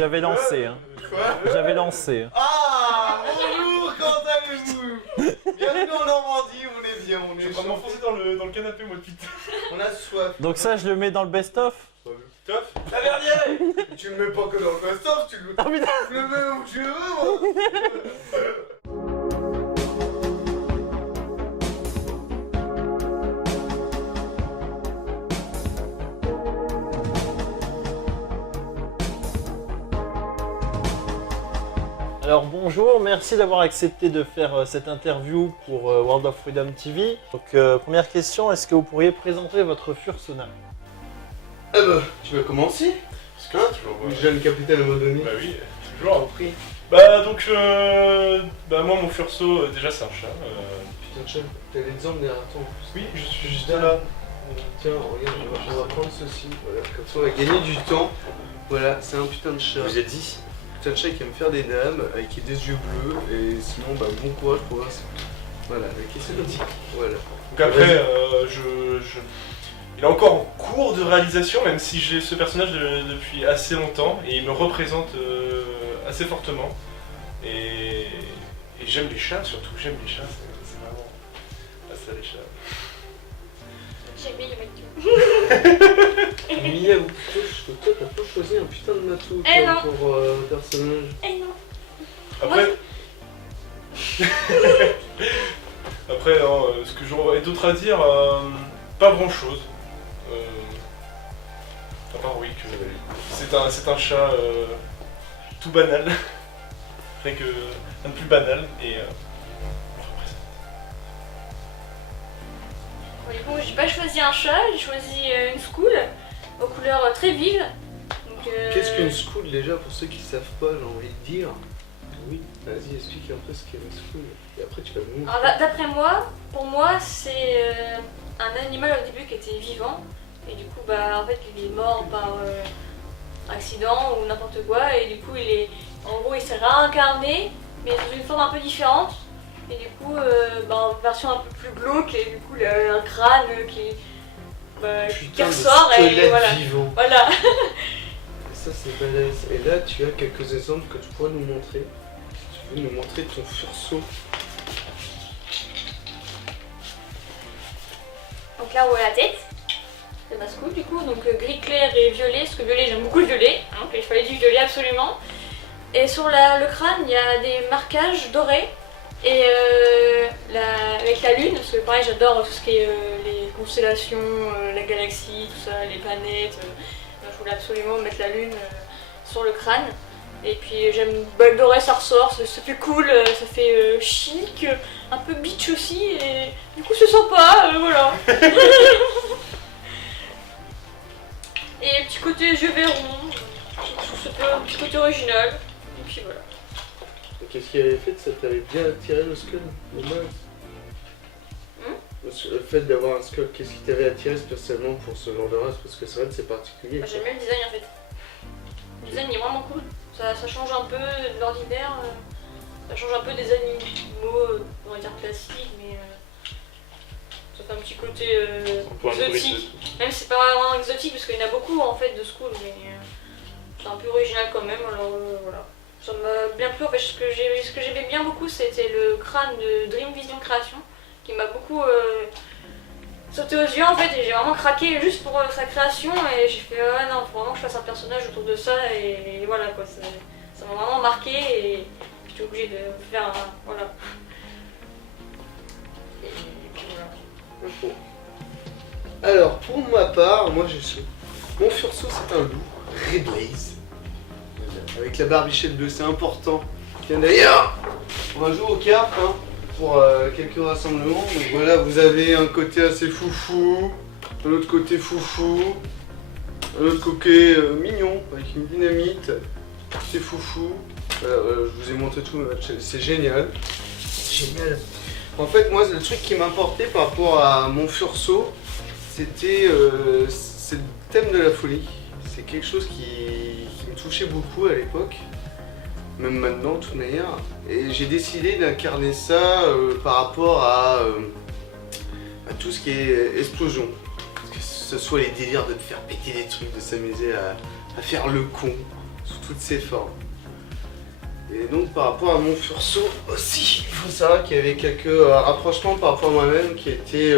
J'avais lancé, hein. Quoi? J'avais lancé. Ah, bonjour, comment allez-vous? Bienvenue en Normandie, on est bien, on Je suis est en train de m'enfoncer dans le canapé, moi, depuis. on a soif. Donc ça, je le mets dans le best-of. Top. La verdière. Tu le mets pas que dans le best-of, tu le Ah putain. mets où tu veux, moi. Alors bonjour, merci d'avoir accepté de faire cette interview pour World of Freedom TV. Donc première question, est-ce que vous pourriez présenter votre fursona? Ah bah, tu vas commencer? Parce que toujours. Le jeune capitaine à un moment donné. Bah oui, toujours. Pris. Bah donc, bah moi, mon furso, déjà, c'est un chat. Putain de chat, t'as l'exemple derrière toi en plus. Oui, je suis juste là. Tiens, regarde, on va prendre ceci. Voilà, comme ça on va gagner du temps. Voilà, c'est un putain de chat. Vous êtes ici. Putain de chat qui aime faire des dames, avec des yeux bleus, et sinon, bah bon courage pour voir. Voilà, qu'est-ce que tu dis? Voilà. Donc après, il est encore en cours de réalisation, même si j'ai ce personnage depuis assez longtemps, et il me représente assez fortement. Et j'aime les chats, surtout, j'aime les chats, c'est vraiment... Ah ça, les chats. J'aime bien les mecs. Miaou, toi t'as pas choisi un putain de matou Eh non. pour personnage. Eh non. Après... Après, non, ce que j'aurais d'autre à dire, pas grand chose. À part oui que c'est un chat tout banal. Rien que un de plus banal et on représente. Bon, du coup, j'ai pas choisi un chat, j'ai choisi une school aux couleurs très vives. Donc, Qu'est-ce qu'une school déjà pour ceux qui savent pas, j'ai envie de dire? Oui, vas-y explique un peu ce qu'est une school. Et après tu vas nous montrer. Alors, d'après moi, pour moi, c'est un animal au début qui était vivant. Et du coup, bah, en fait, il est mort par accident ou n'importe quoi. Et du coup, en gros, il s'est réincarné, mais dans une forme un peu différente. Et du coup, bah, en version un peu plus glauque. Et du coup, il a un crâne qui Putain de ressort. Et squelette voilà. vivant. Voilà. Ça c'est balèze. Et là tu as quelques exemples que tu pourrais nous montrer. Tu veux nous montrer ton furceau. Donc là, on voit la tête. C'est ma school du coup, donc gris clair et violet, parce que violet, j'aime beaucoup le violet, hein, donc il fallait du violet absolument. Et sur le crâne, il y a des marquages dorés, et avec la lune, parce que pareil, j'adore tout ce qui est les constellations, la galaxie, tout ça, les planètes. Donc, je voulais absolument mettre la lune sur le crâne. Et puis j'aime le doré, ça ressort, ça fait cool, ça fait chic, un peu bitch aussi, et du coup c'est sympa, voilà. Et petit côté yeux verrons, je trouve que c'est un petit côté original, et puis voilà. Et qu'est-ce qui avait fait que ça t'avait bien attiré le skull? Le mal. Le fait d'avoir un skull, qu'est-ce qui t'avait attiré spécialement pour ce genre de race? Parce que c'est vrai que c'est particulier. Moi, j'aime bien le design en fait. Le design il est vraiment cool, ça change un peu de l'ordinaire, ça change un peu des animaux, on va dire classiques, mais ça fait un petit côté exotique. Même si c'est pas vraiment exotique parce qu'il y en a beaucoup en fait de school, mais c'est un peu original quand même, alors voilà. Ça m'a bien plu, en fait ce que j'aimais bien beaucoup c'était le crâne de Dream Vision Création, qui m'a beaucoup sauté aux yeux en fait, et j'ai vraiment craqué juste pour sa création, et j'ai fait ouais non, faut vraiment que je fasse un personnage autour de ça, et voilà quoi, ça m'a vraiment marqué, et j'étais obligée de faire un... voilà. Et puis voilà. Ok. Alors, pour ma part, moi je suis. Mon furceau c'est un loup, Red Blaze. Avec la barbichette bleue, c'est important. Tiens d'ailleurs, on va jouer aux cartes hein, pour quelques rassemblements. Donc voilà, vous avez un côté assez foufou, un autre côté foufou, un autre côté mignon avec une dynamite. C'est foufou. Voilà, je vous ai montré tout le match, c'est génial. Génial. En fait, moi, le truc qui m'importait par rapport à mon furceau, c'était le thème de la folie. C'est quelque chose qui me touchait beaucoup à l'époque, même maintenant de toute manière. Et j'ai décidé d'incarner ça par rapport à tout ce qui est explosion. Que ce soit les délires de te faire péter des trucs, de s'amuser à faire le con sous toutes ses formes. Et donc par rapport à mon Furso aussi, il faut savoir qu'il y avait quelques rapprochements par rapport à moi-même qui étaient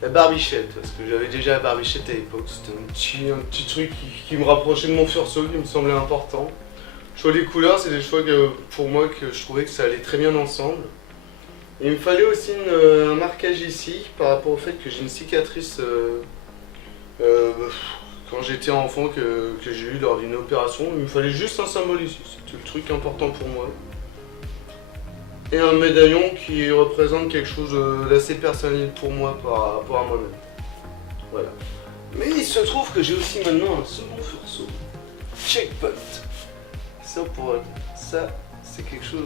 la barbichette, parce que j'avais déjà la barbichette à l'époque, c'était un petit truc qui me rapprochait de mon Furso, qui me semblait important. Le choix des couleurs, c'est des choix pour moi que je trouvais que ça allait très bien ensemble. Et il me fallait aussi un marquage ici par rapport au fait que j'ai une cicatrice quand j'étais enfant que j'ai eu lors d'une opération. Il me fallait juste un symbole ici, c'était le truc important pour moi. Et un médaillon qui représente quelque chose d'assez personnel pour moi par rapport à moi-même. Voilà. Mais il se trouve que j'ai aussi maintenant un second Furso. Checkpoint. Ça, c'est quelque chose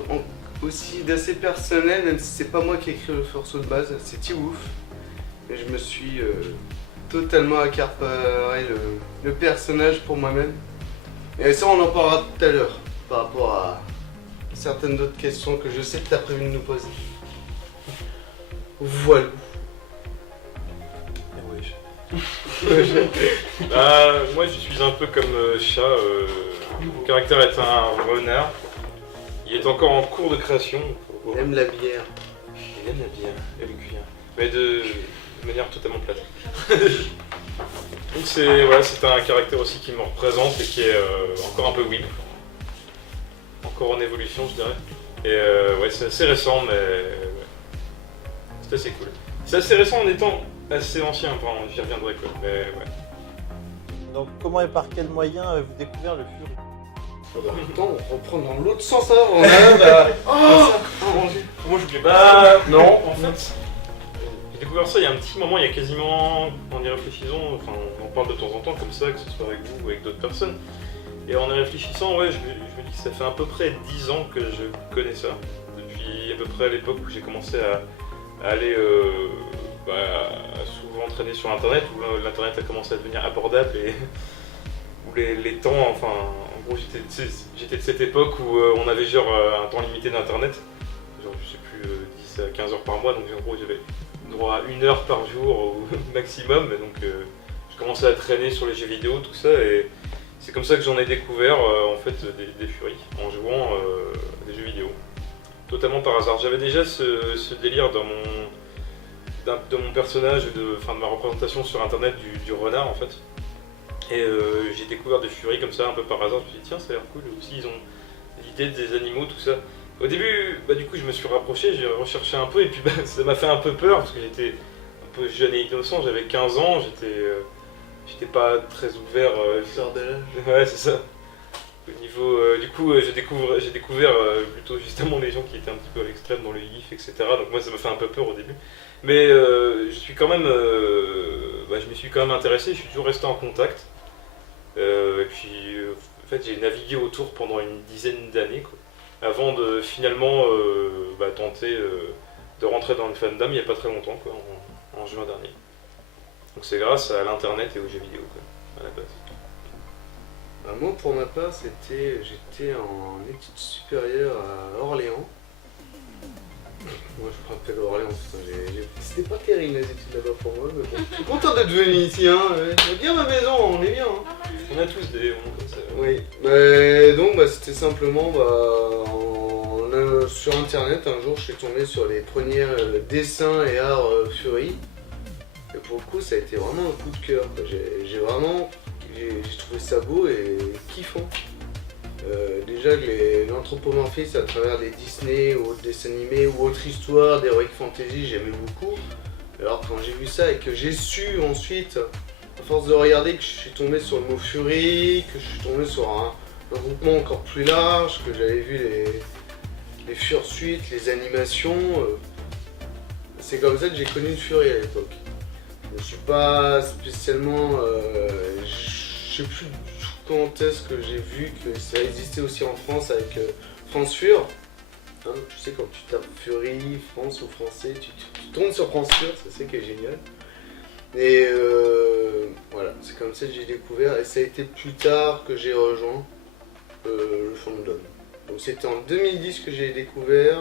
aussi d'assez personnel, même si c'est pas moi qui ai écrit le Furso de base, c'est T-Wolf. Et je me suis totalement accaparé le personnage pour moi-même. Et ça, on en parlera tout à l'heure, par rapport à certaines d'autres questions que je sais que tu as prévu de nous poser. Voilà. Moi, je suis un peu comme Chat. Mon caractère est un renard. Il est encore en cours de création. Il aime la bière. Il aime la bière et le cuir. Mais de manière totalement plate. Donc c'est un caractère aussi qui me représente et qui est encore un peu weeb. Encore en évolution, je dirais. Et c'est assez récent, mais c'est assez cool. C'est assez récent en étant assez ancien, enfin j'y reviendrai quoi. Mais ouais. Donc comment et par quel moyen avez-vous découvert le Fury? Attends, on reprend dans l'autre sens alors. On a Moi j'oublie pas. Non. En fait, j'ai découvert ça il y a un petit moment, il y a quasiment, en y réfléchissant, enfin on en parle de temps en temps comme ça, que ce soit avec vous ou avec d'autres personnes. Et en y réfléchissant, ouais, je me dis que ça fait à peu près 10 ans que je connais ça. Depuis à peu près l'époque où j'ai commencé à aller souvent traîner sur internet, où l'internet a commencé à devenir abordable et où les temps, enfin en gros j'étais de cette époque où on avait genre un temps limité d'internet, genre je sais plus 10 à 15 heures par mois, donc en gros j'avais droit à 1 heure par jour au maximum, et donc je commençais à traîner sur les jeux vidéo, tout ça, et c'est comme ça que j'en ai découvert en fait des Furies, en jouant à des jeux vidéo. Totalement par hasard. J'avais déjà ce délire dans mon personnage, de ma représentation sur internet du renard en fait. Et j'ai découvert des Furies comme ça un peu par hasard. Je me suis dit tiens, ça a l'air cool. Aussi ils ont l'idée des animaux, tout ça. Au début, du coup je me suis rapproché, j'ai recherché un peu et puis ça m'a fait un peu peur parce que j'étais un peu jeune et innocent, j'avais 15 ans, j'étais pas très ouvert. Fleur de l'âge. Ouais, c'est ça. Au niveau, du coup, j'ai découvert plutôt justement les gens qui étaient un petit peu à l'extrême dans le GIF, etc. Donc moi, ça m'a fait un peu peur au début. Mais je suis quand même, je me suis quand même intéressé. Je suis toujours resté en contact. Et puis, en fait, j'ai navigué autour pendant une dizaine d'années, quoi, avant de finalement tenter de rentrer dans le fandom il n'y a pas très longtemps, quoi, en juin dernier. Donc c'est grâce à l'internet et aux jeux vidéo, quoi, à la base. Moi, pour ma part, j'étais en études supérieures à Orléans. Moi, je me rappelle Orléans, c'était pas terrible les études là-bas pour moi, mais bon. Je suis content d'être venu ici, hein. Je veux dire ma maison, on est bien. Hein. On a tous des mondes comme ça. Oui, donc c'était simplement sur internet, un jour, je suis tombé sur les premiers dessins et arts Fury. Et pour le coup, ça a été vraiment un coup de cœur. J'ai trouvé ça beau et kiffant. Déjà que l'anthropomorphisme à travers des Disney ou autres dessins animés ou autres histoires d'Heroic Fantasy, j'aimais beaucoup. Alors quand j'ai vu ça et que j'ai su ensuite, à force de regarder, que je suis tombé sur le mot Fury, que je suis tombé sur un groupement encore plus large, que j'avais vu les Fursuit, les animations, c'est comme ça que j'ai connu le Fury à l'époque. Je ne suis pas spécialement... je sais plus quand est-ce que j'ai vu que ça existait aussi en France avec France Fur. Hein, tu sais, quand tu tapes Fury, France ou français, tu tombes sur France Fur, c'est ça qui est génial. Et voilà, c'est comme ça que j'ai découvert, et ça a été plus tard que j'ai rejoint le fandom. Donc c'était en 2010 que j'ai découvert,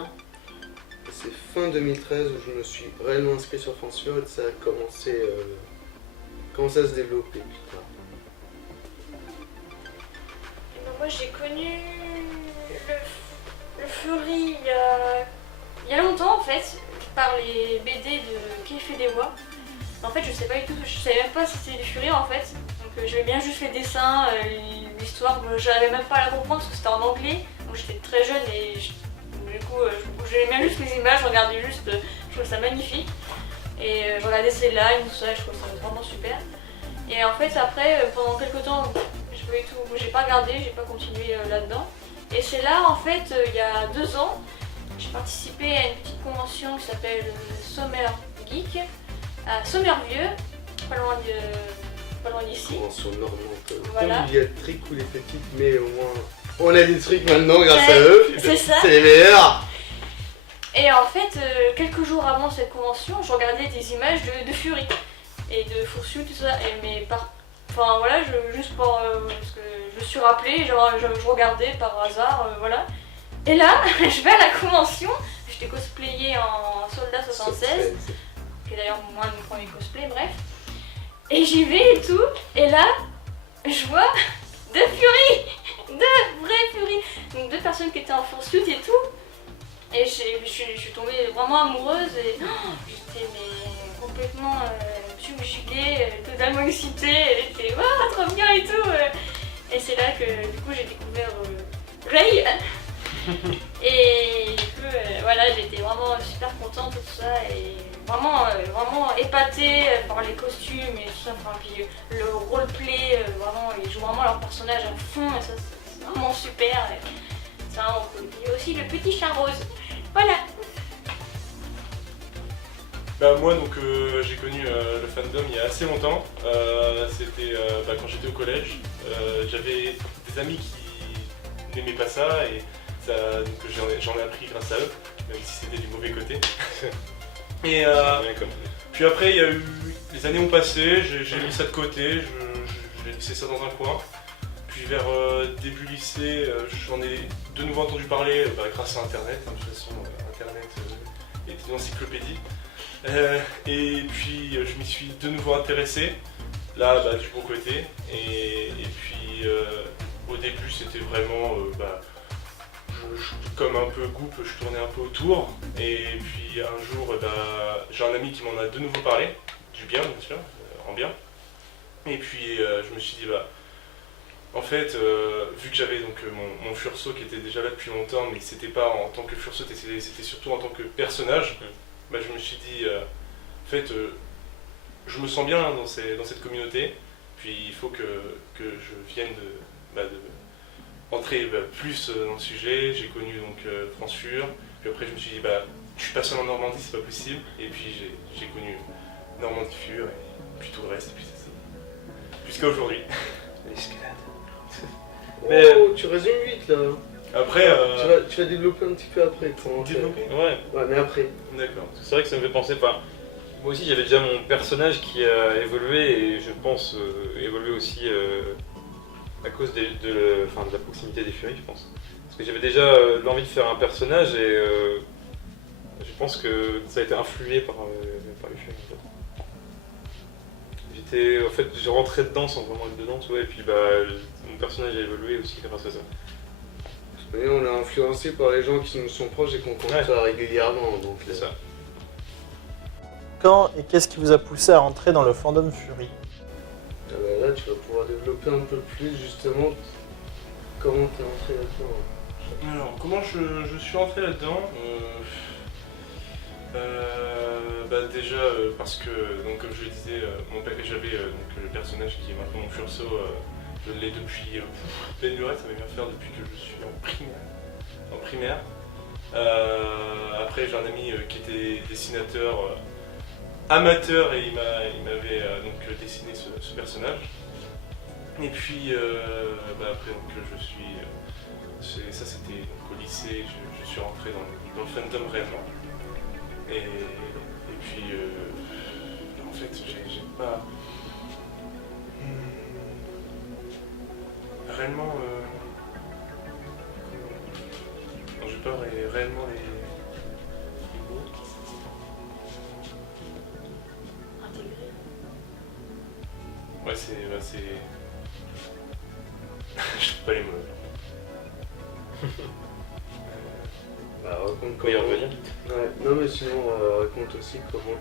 et c'est fin 2013 où je me suis réellement inscrit sur France Fur et ça a commencé à se développer plus tard. Moi j'ai connu le Fury il y a longtemps en fait, par les BD de Keife-Dewa. En fait je sais pas du tout, je savais même pas si c'était des Fury en fait. Donc j'aimais bien juste les dessins, l'histoire, j'avais même pas à la comprendre parce que c'était en anglais. Donc j'étais très jeune et du coup j'aimais bien juste les images, je regardais juste, je trouvais ça magnifique. Et je regardais ces lines, tout ça, je trouvais ça vraiment super. Et en fait après, pendant quelques temps, j'ai pas regardé, j'ai pas continué là-dedans. Et c'est là en fait, il y a 2 ans, j'ai participé à une petite convention qui s'appelle Summer Geek à Sommervieux, pas loin d'ici. Convention normande. Voilà. Il y a des trucs ou les petites, mais au moins on a des trucs maintenant grâce à eux. C'est ça. C'est les meilleurs. Et en fait, quelques jours avant cette convention, je regardais des images de Fury et de Fursu, tout ça. Enfin voilà, juste pour. Parce que je me suis rappelé, je regardais par hasard, voilà. Et là, je vais à la convention, j'étais cosplayée en Soldat 76, qui est d'ailleurs moi mon premier cosplay, bref. Et j'y vais et tout, et là, je vois 2 Fury, 2 vrais Fury, donc 2 personnes qui étaient en fursuit et tout. Et je suis tombée vraiment amoureuse et j'étais complètement subjuguée, totalement excitée, elle était waouh trop bien et tout. Et c'est là que du coup j'ai découvert Rey. Et du coup voilà, j'étais vraiment super contente de tout ça et vraiment épatée par les costumes et tout ça. Enfin, puis le roleplay, vraiment ils jouent vraiment leur personnage à fond et ça c'est vraiment super. C'est vraiment cool. Il y a aussi le petit chat rose. Voilà. Bah moi donc j'ai connu le fandom il y a assez longtemps. C'était quand j'étais au collège. J'avais des amis qui n'aimaient pas ça et ça, donc j'en ai appris grâce à eux, même si c'était du mauvais côté. Et puis après il y a eu, les années ont passé, j'ai mis ça de côté, j'ai laissé ça dans un coin. Puis vers début lycée, j'en ai de nouveau entendu parler grâce à internet, hein, de toute façon internet est une encyclopédie. Et puis je m'y suis de nouveau intéressé, là du bon côté. Et puis au début c'était vraiment comme un peu Goop, je tournais un peu autour. Et puis un jour j'ai un ami qui m'en a de nouveau parlé, du bien bien sûr, en bien. Et puis je me suis dit en fait, vu que j'avais donc mon Furso qui était déjà là depuis longtemps, mais c'était pas en tant que Furso, c'était surtout en tant que personnage, je me suis dit, en fait, je me sens bien dans cette communauté, puis il faut que je vienne de entrer plus dans le sujet. J'ai connu donc France Fur, puis après je me suis dit, je suis pas seul en Normandie, c'est pas possible, et puis j'ai connu Normandie Fur, et puis tout le reste, et puis c'est ça. Jusqu'à aujourd'hui. L'escalade. Mais tu résumes vite là. après, Tu vas développer un petit peu après. développer. Ouais, Ouais, mais après. D'accord. c'est vrai que ça me fait penser, moi aussi j'avais déjà mon personnage qui a évolué et je pense évolué aussi à cause de la proximité des Furies, je pense. Parce que j'avais déjà l'envie de faire un personnage et je pense que ça a été influé par les Furies. En fait, j'ai rentré dedans sans vraiment être dedans, tu vois, et puis mon personnage a évolué aussi grâce à ça. Et on est influencé par les gens qui nous sont proches et qu'on compte ça régulièrement. Donc C'est ça. Quand et qu'est-ce qui vous a poussé à rentrer dans le fandom Fury? Là, tu vas pouvoir développer un peu plus justement comment t'es entré là-dedans. Alors, comment je suis entré là-dedans déjà parce que, donc, comme je le disais, j'avais le personnage qui est maintenant mon Furso, je l'ai depuis pleine lurette, ça va bien faire depuis que je suis en primaire. Après j'ai un ami qui était dessinateur amateur et il m'avait donc dessiné ce personnage. Et puis après donc, ça c'était donc, au lycée, je suis rentré dans le fandom réellement. Et puis en fait j'ai pas réellement non, j'ai pas réellement les mots. Intégré. Ouais c'est je trouve pas les mots. Bah, raconte Faut y comment. revenir. Ouais. Non mais sinon raconte aussi comment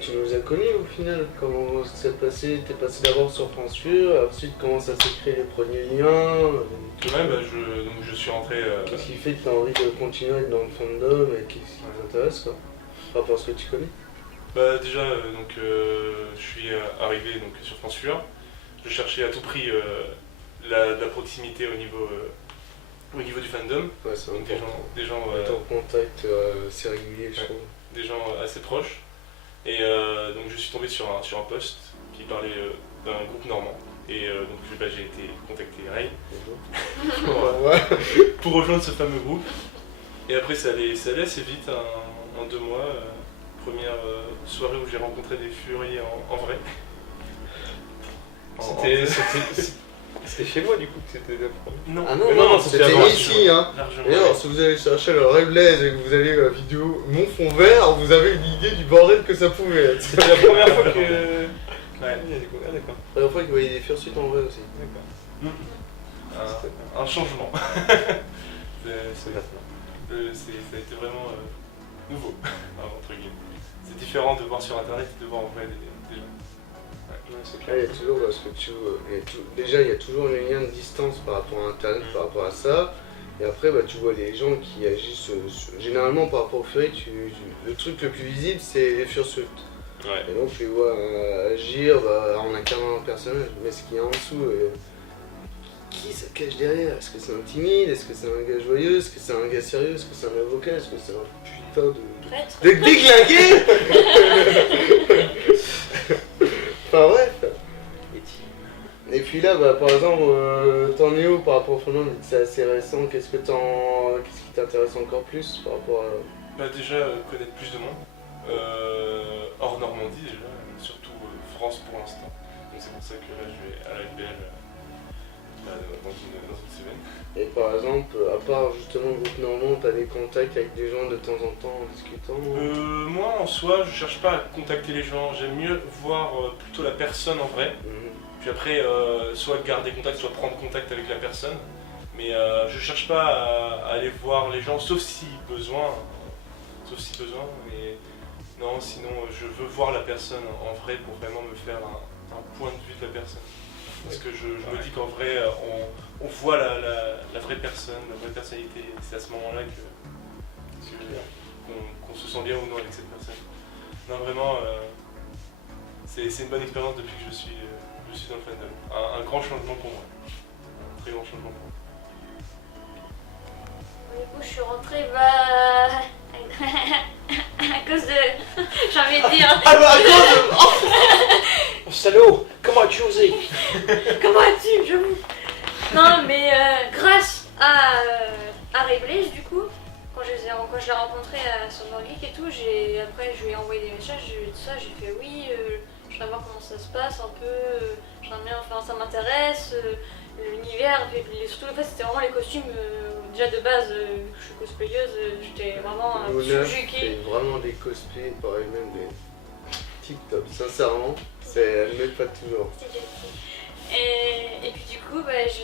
tu nous as connus au final, comment ça s'est passé, t'es passé d'abord sur France Fur, ensuite comment ça s'est créé les premiers liens, Ouais, bah, donc je suis rentré. qu'est-ce qui fait que t'as envie de continuer à être dans le fandom et qu'est-ce qui t'intéresse quoi, par rapport à ce que tu connais. Bah, déjà, je suis arrivé donc, sur France Fur. Je cherchais à tout prix la proximité au niveau du fandom. Ouais, c'est Donc des gens, être en contact c'est régulier je Ouais. trouve. des gens assez proches. Et donc je suis tombé sur un post qui parlait d'un groupe normand. Et donc bah, j'ai été contacté Ray pour rejoindre ce fameux groupe. Et après ça allait assez vite, en 2 mois. Première soirée où j'ai rencontré des furies en vrai. C'était chez moi du coup que c'était la première. Non, Ah Mais non, non, c'était c'était avant, ici hein. largement. D'ailleurs, si vous allez chercher le Rêve Blaze et que vous allez la vidéo Mon fond vert, vous avez une idée du bordel que ça pouvait être. C'était la première fois que. Ouais. Ah, d'accord. La première fois que vous voyez des fursuites en vrai aussi. D'accord. Un changement. C'est maintenant. Ça a été vraiment nouveau, entre guillemets. C'est différent de voir sur internet et de voir en vrai des gens. Ouais, c'est Là, clair. il y a toujours, parce que déjà, il y a toujours un lien de distance par rapport à internet, par rapport à ça. Et après, bah, tu vois les gens qui agissent. Généralement, par rapport aux furies, le truc le plus visible, c'est les fursuits. Ouais. Et donc, tu les vois agir en incarnant un personnage. Mais ce qu'il y a en dessous, qui se cache derrière? Est-ce que c'est un timide? Est-ce que c'est un gars joyeux? Est-ce que c'est un gars sérieux? Est-ce que c'est un avocat? Est-ce que c'est un putain Prêtre. de déglingué? Enfin bref. Et puis là, bah, par exemple, t'en es où par rapport au fandom? C'est assez récent. Qu'est-ce qui t'intéresse encore plus par rapport à... Bah, déjà, connaître plus de monde. Hors Normandie, déjà. Surtout France pour l'instant. Donc c'est pour ça que là, je vais à la LBL dans une semaine. Et par exemple, à part justement le groupe normand, t'as des contacts avec des gens de temps en temps en discutant? Moi, en soi, je cherche pas à contacter les gens. J'aime mieux voir plutôt la personne en vrai. Mhm. Puis après, soit garder contact, soit prendre contact avec la personne. Mais je cherche pas à aller voir les gens, sauf si besoin. Mais non, sinon, je veux voir la personne en vrai pour vraiment me faire un point de vue de la personne. Parce que je me dis qu'en vrai, on voit la vraie personne, la vraie personnalité. C'est à ce moment-là qu'on se sent bien ou non avec cette personne. Non, vraiment, c'est une bonne expérience depuis que je suis dans le fandom. Un grand changement pour moi. Un très grand changement pour moi. Du coup, je suis rentrée à cause de. J'ai envie de dire. Ah bah Oh, salaud! Comment as-tu osé? Comment as-tu, j'avoue. Non, mais grâce à Ray Blaze, du coup, quand je l'ai rencontré à Summer Geek et tout, après je lui ai envoyé des messages, tout ça, j'ai fait oui, je voudrais voir comment ça se passe un peu, j'aimerais bien, enfin ça m'intéresse, l'univers, et puis surtout le fait c'était vraiment les costumes, déjà de base, vu que je suis cosplayeuse, j'étais vraiment Luna subjuguée. fait vraiment des cosplays, pareil même des tip-top, sincèrement, elle met pas toujours. Et puis du coup, bah, je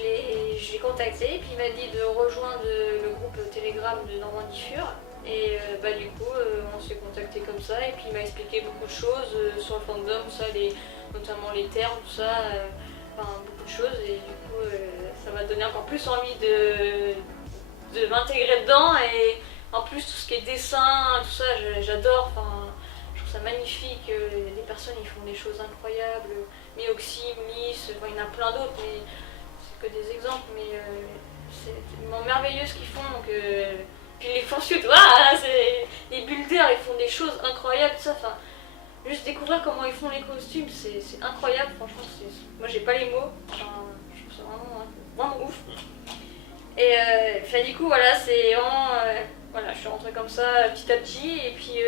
l'ai contacté et puis il m'a dit de rejoindre le groupe Telegram de Normandie Fur. Et bah, du coup, on s'est contacté comme ça et puis il m'a expliqué beaucoup de choses sur le fandom, ça, notamment les termes, tout ça, enfin beaucoup de choses. Et du coup, ça m'a donné encore plus envie de m'intégrer dedans. Et en plus, tout ce qui est dessin, tout ça, j'adore. Enfin, je trouve ça magnifique. Les personnes, ils font des choses incroyables. Mioxy, Mliss, enfin, il y en a plein d'autres, mais c'est que des exemples, mais c'est tellement merveilleux ce qu'ils font. Donc, puis les fursuits, les builders, ils font des choses incroyables, tout ça. Enfin, juste découvrir comment ils font les costumes, c'est incroyable, franchement. Moi, j'ai pas les mots, enfin, je trouve ça vraiment ouf. Et enfin, du coup, voilà, c'est vraiment. Voilà, je suis rentrée comme ça petit à petit, et puis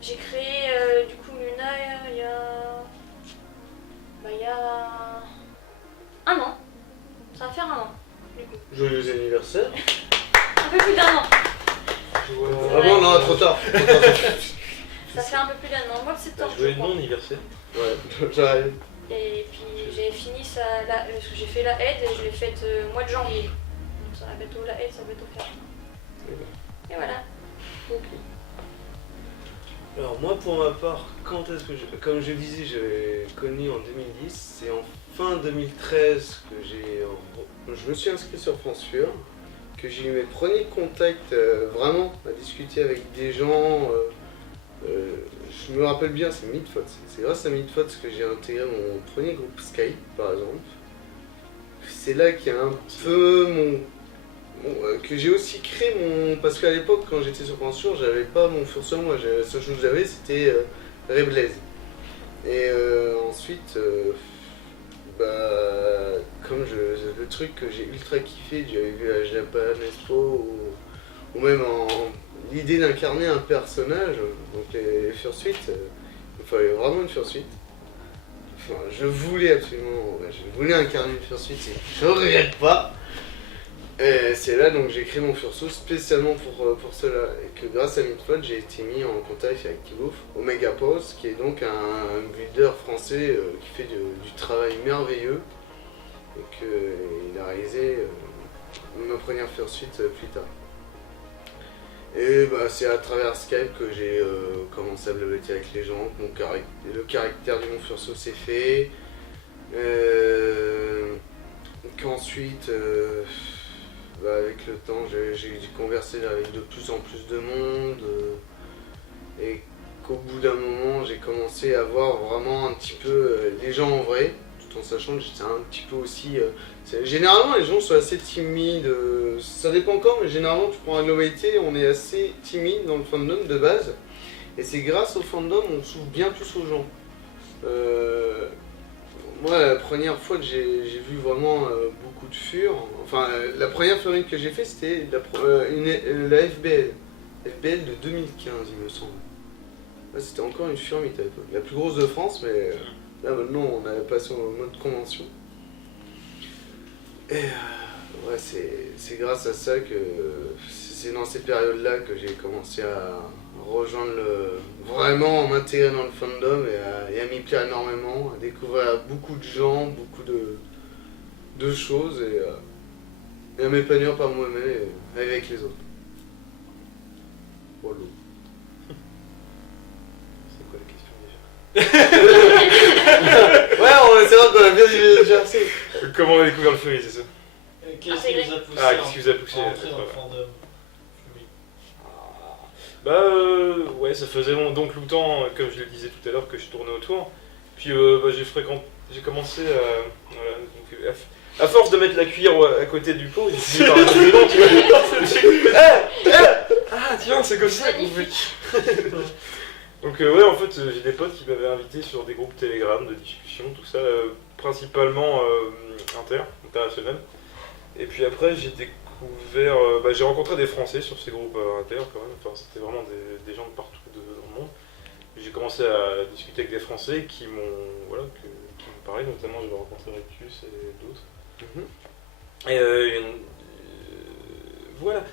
j'ai créé du coup Luna il y a 1 an. Ça va faire 1 an, du coup. Joyeux anniversaire. Un peu plus d'1 an. Ah bon, non, trop tard. Ça fait un peu plus d'1 an, mois de septembre. Joué je de crois. mon anniversaire. Ouais, j'arrive. Et puis j'ai fini ça, parce que j'ai fait la aide et je l'ai faite au mois de janvier. Donc ça va bientôt la haie, ça va bientôt faire. Et voilà. Alors moi pour ma part, quand est-ce que comme je disais, j'avais connu en 2010, c'est en fin 2013 que je me suis inscrit sur France Fur, que j'ai eu mes premiers contacts vraiment à discuter avec des gens. Je me rappelle bien, c'est Midfots. C'est grâce à Midfots que j'ai intégré mon premier groupe Skype par exemple. C'est là qu'il y a un peu que j'ai aussi créé mon... Parce qu'à l'époque, quand j'étais sur Pensure, j'avais pas mon Fur seul, moi, la seule chose que j'avais, c'était Reblaze. Et ensuite, comme le truc que j'ai ultra kiffé, j'avais vu à Japan Expo, ou même l'idée d'incarner un personnage, donc les Fursuit, il fallait vraiment une Fursuit. Enfin, je voulais incarner une Fursuit, et je regrette pas. Et c'est là donc j'ai créé mon Furso spécialement pour cela, et que grâce à Midfoot j'ai été mis en contact avec Thibaut Omega Pose, qui est donc un builder français qui fait du travail merveilleux, et qu'il a réalisé ma première Fursuit plus tard. Et c'est à travers Skype que j'ai commencé à blablater avec les gens, que le caractère du mon Furso s'est fait, qu'ensuite avec le temps, j'ai conversé avec de plus en plus de monde, et qu'au bout d'un moment, j'ai commencé à voir vraiment un petit peu les gens en vrai, tout en sachant que j'étais un petit peu aussi... généralement, les gens sont assez timides, ça dépend encore, mais généralement, tu prends la globalité, on est assez timide dans le fandom de base, et c'est grâce au fandom on s'ouvre bien plus aux gens. Moi, la première fois que j'ai vu vraiment beaucoup de fur, enfin la première furine que j'ai fait c'était la FBL de 2015 il me semble. Là, c'était encore une furmite à l'époque, la plus grosse de France, mais là maintenant on a passé au mode convention. Et c'est grâce à ça que c'est dans ces périodes-là que j'ai commencé à rejoindre vraiment m'intégrer dans le fandom et à m'y plaire énormément, à découvrir beaucoup de gens, beaucoup de choses et à m'épanouir par moi-même et avec les autres. Voilà. C'est quoi la question déjà? Ouais, c'est vrai qu'on a bien diversé. Comment on a découvert le Fury, c'est ça? Qu'est-ce qui vous a poussé Qu'est-ce qui vous a poussé à entrer dans le voilà. fandom? Ouais, ça faisait donc longtemps, comme je le disais tout à l'heure, que je tournais autour. Puis j'ai commencé à force de mettre la cuillère à côté du pot, j'ai fini par dire non, tu vois. Ah tiens, c'est comme ça qu'on fait. Donc ouais, en fait, j'ai des potes qui m'avaient invité sur des groupes Telegram de discussion, tout ça, principalement international. Et puis après, j'ai découvert, j'ai rencontré des Français sur ces groupes inter quand même. Enfin, c'était vraiment des gens de partout dans le monde. J'ai commencé à discuter avec des Français qui m'ont parlé, notamment j'avais rencontré Rectus et d'autres. Et voilà.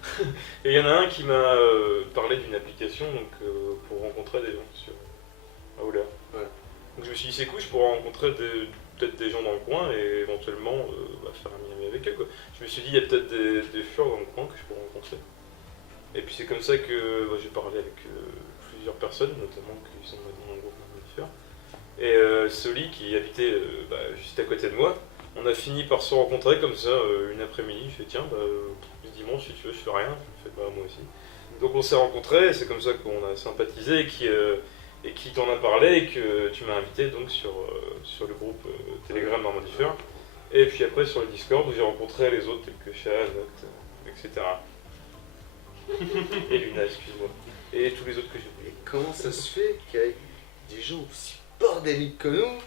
Et il y en a un qui m'a parlé d'une application pour rencontrer des gens sur Howler. Ouais. Donc je me suis dit c'est cool, je pourrais rencontrer peut-être des gens dans le coin et éventuellement faire un ami avec eux, quoi. Je me suis dit il y a peut-être des furs dans le coin que je pourrais rencontrer. Et puis c'est comme ça que j'ai parlé avec plusieurs personnes, notamment qui sont dans mon groupe différent. Et Soli qui habitait juste à côté de moi, on a fini par se rencontrer comme ça une après-midi. Je fais tiens, ce dimanche si tu veux je fais rien. Je fais moi aussi. Donc on s'est rencontrés et c'est comme ça qu'on a sympathisé et qui t'en a parlé et que tu m'as invité donc sur le groupe Telegram Normandifur. Et puis après sur le Discord où j'ai rencontré les autres tels que Shah, Noct, etc. Et Luna, excuse-moi. Et tous les autres que j'ai oubliés. Et comment ça se fait qu'avec des gens aussi bordéliques que nous,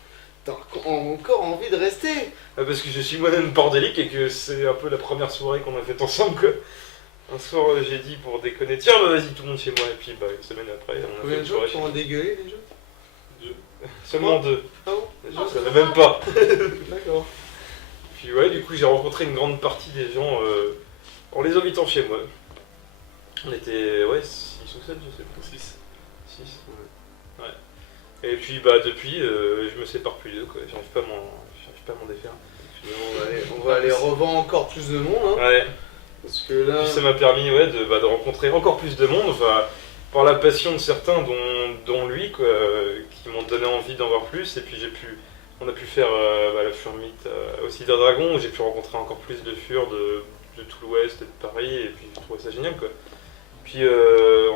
t'as encore envie de rester? Parce que je suis moi-même bordélique et que c'est un peu la première soirée qu'on a faite ensemble, quoi. Un soir, j'ai dit pour déconner, tiens, vas-y, tout le monde chez moi. Et puis, une semaine après, on a combien fait de une gens soirée qui ont dégueulé déjà? 2. Seulement 2. Ah bon? Je savais même pas. D'accord. Puis ouais, du coup, j'ai rencontré une grande partie des gens en les invitant chez moi. On était, 6 ou 7, je sais pas. 6. Ouais. Et puis, depuis, je me sépare plus d'eux, quoi. J'arrive pas à m'en défaire. On va aller revendre encore plus de monde, hein. Ouais. Parce que là... Puis ça m'a permis de rencontrer encore plus de monde, par la passion de certains, dont lui, quoi, qui m'ont donné envie d'en voir plus. Et puis on a pu faire la Furmite au Cider Dragon, où j'ai pu rencontrer encore plus de furs de tout l'Ouest et de Paris, et puis je trouvais ça génial, quoi. Puis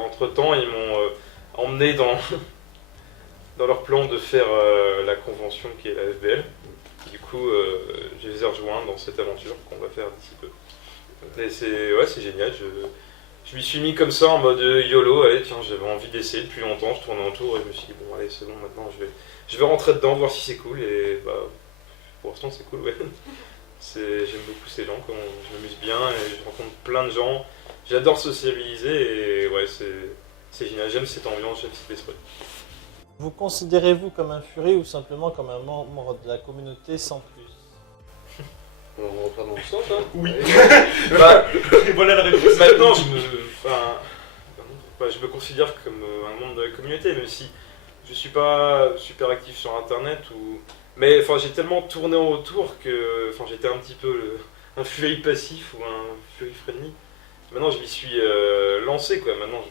entre-temps, ils m'ont emmené dans leur plan de faire la convention qui est la FBL. Du coup, je les ai rejoints dans cette aventure qu'on va faire d'ici peu. Et c'est génial, je m'y suis mis comme ça en mode YOLO, allez tiens, j'avais envie d'essayer depuis longtemps, je tournais autour et je me suis dit bon allez c'est bon, maintenant je vais rentrer dedans, voir si c'est cool, et pour l'instant c'est cool, ouais. J'aime beaucoup ces gens, je m'amuse bien et je rencontre plein de gens, j'adore sociabiliser et ouais c'est génial, j'aime cette ambiance, j'aime cet esprit. Vous considérez-vous comme un Fury ou simplement comme un membre de la communauté sans plus? On repart dans le sens, hein. Oui. Allez. Voilà la réponse. Maintenant je me considère comme un membre de la communauté, même si je suis pas super actif sur internet mais j'ai tellement tourné autour que j'étais un petit peu un Fury passif ou un Fury friendly. Maintenant je m'y suis lancé quoi. Maintenant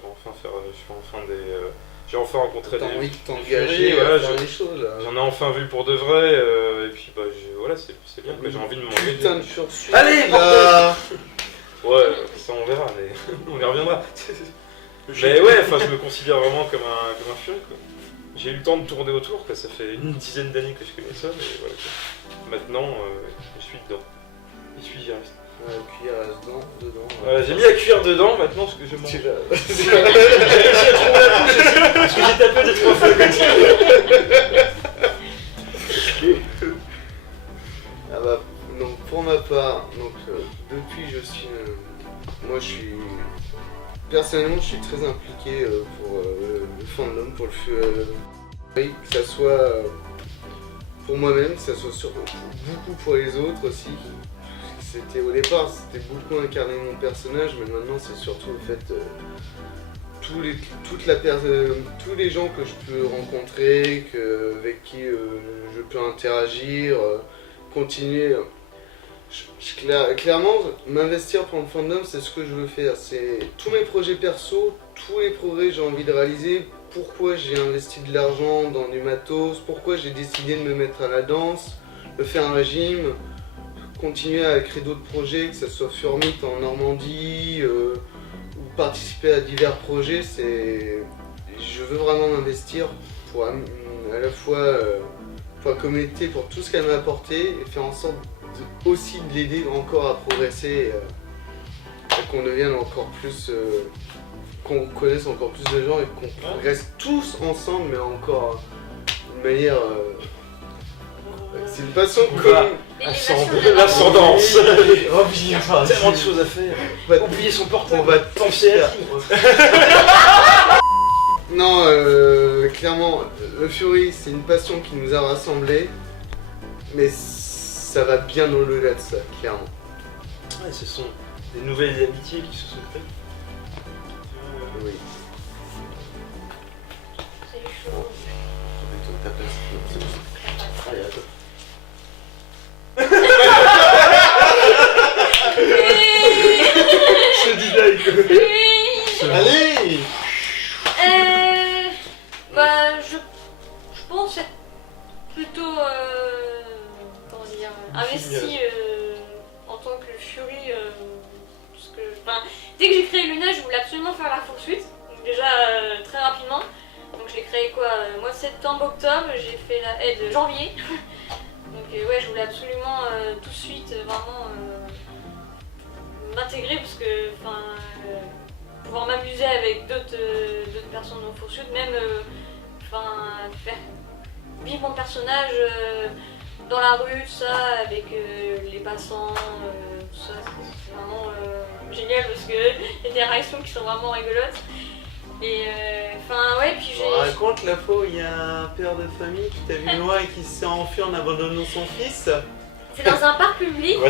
j'ai enfin rencontré T'as envie de des t'engager Fury, à faire les choses là. j'en ai enfin vu pour de vrai et puis voilà c'est bien quoi. J'ai envie de m'engager. Putain de fursuit. Allez, là. Ouais, ça on verra, mais on y reviendra. Mais ouais, je me considère vraiment comme un Fury quoi. J'ai eu le temps de tourner autour, quoi. Ça fait une dizaine d'années que je connais ça, mais voilà. Quoi. Maintenant, je suis dedans. J'y reste. Ouais, cuillère reste dedans. Voilà, j'ai mis la cuillère dedans, maintenant ce que je mange. Tu J'ai réussi à trouver la bouche aussi, parce que j'ai tapé des 3 fois. Ah bah, donc pour ma part, depuis moi je suis personnellement je suis très impliqué pour le fandom, pour le Fury, que ça soit pour moi-même, que ça soit beaucoup pour les autres aussi. Au départ c'était beaucoup incarner mon personnage, mais maintenant c'est surtout le fait tous les gens que je peux rencontrer, avec qui je peux interagir, continuer. Clairement, m'investir pour le fandom, c'est ce que je veux faire. C'est tous mes projets perso, tous les progrès que j'ai envie de réaliser, pourquoi j'ai investi de l'argent dans du matos, pourquoi j'ai décidé de me mettre à la danse, de faire un régime, continuer à créer d'autres projets, que ce soit Furmite en Normandie, ou participer à divers projets. Je veux vraiment m'investir pour à la fois pour la communauté, pour tout ce qu'elle m'a apporté, et faire en sorte aussi de l'aider encore à progresser, et qu'on devienne encore plus, qu'on connaisse encore plus de gens et qu'on progresse tous ensemble, mais encore de manière. C'est une passion commune. L'ascendance. Tellement de choses à faire. Oublier son portable. On va penser à Non, clairement, le Fury, c'est une passion qui nous a rassemblés, mais ça va bien au-delà de ça, clairement. Ouais, ce sont des nouvelles amitiés qui se sont faites. Oui. C'est chaud. Allez, attends. Je dis là, allez. Je pense être plutôt comment dire, investi en tant que Fury. Parce que, dès que j'ai créé Luna, je voulais absolument faire la poursuite. Donc déjà très rapidement. Donc je l'ai créé mois de septembre, octobre. J'ai fait la aide janvier. Donc ouais, je voulais absolument tout de suite vraiment m'intégrer parce que pouvoir m'amuser avec d'autres personnes non fursuites, même faire vivre mon personnage dans la rue, tout ça, avec les passants, tout ça, c'est vraiment génial parce que y a des réactions qui sont vraiment rigolotes. Et ouais, puis j'ai. Raconte la fois où il y a un père de famille qui t'a vu loin et qui s'est enfui en abandonnant son fils. C'est dans un parc public. Dans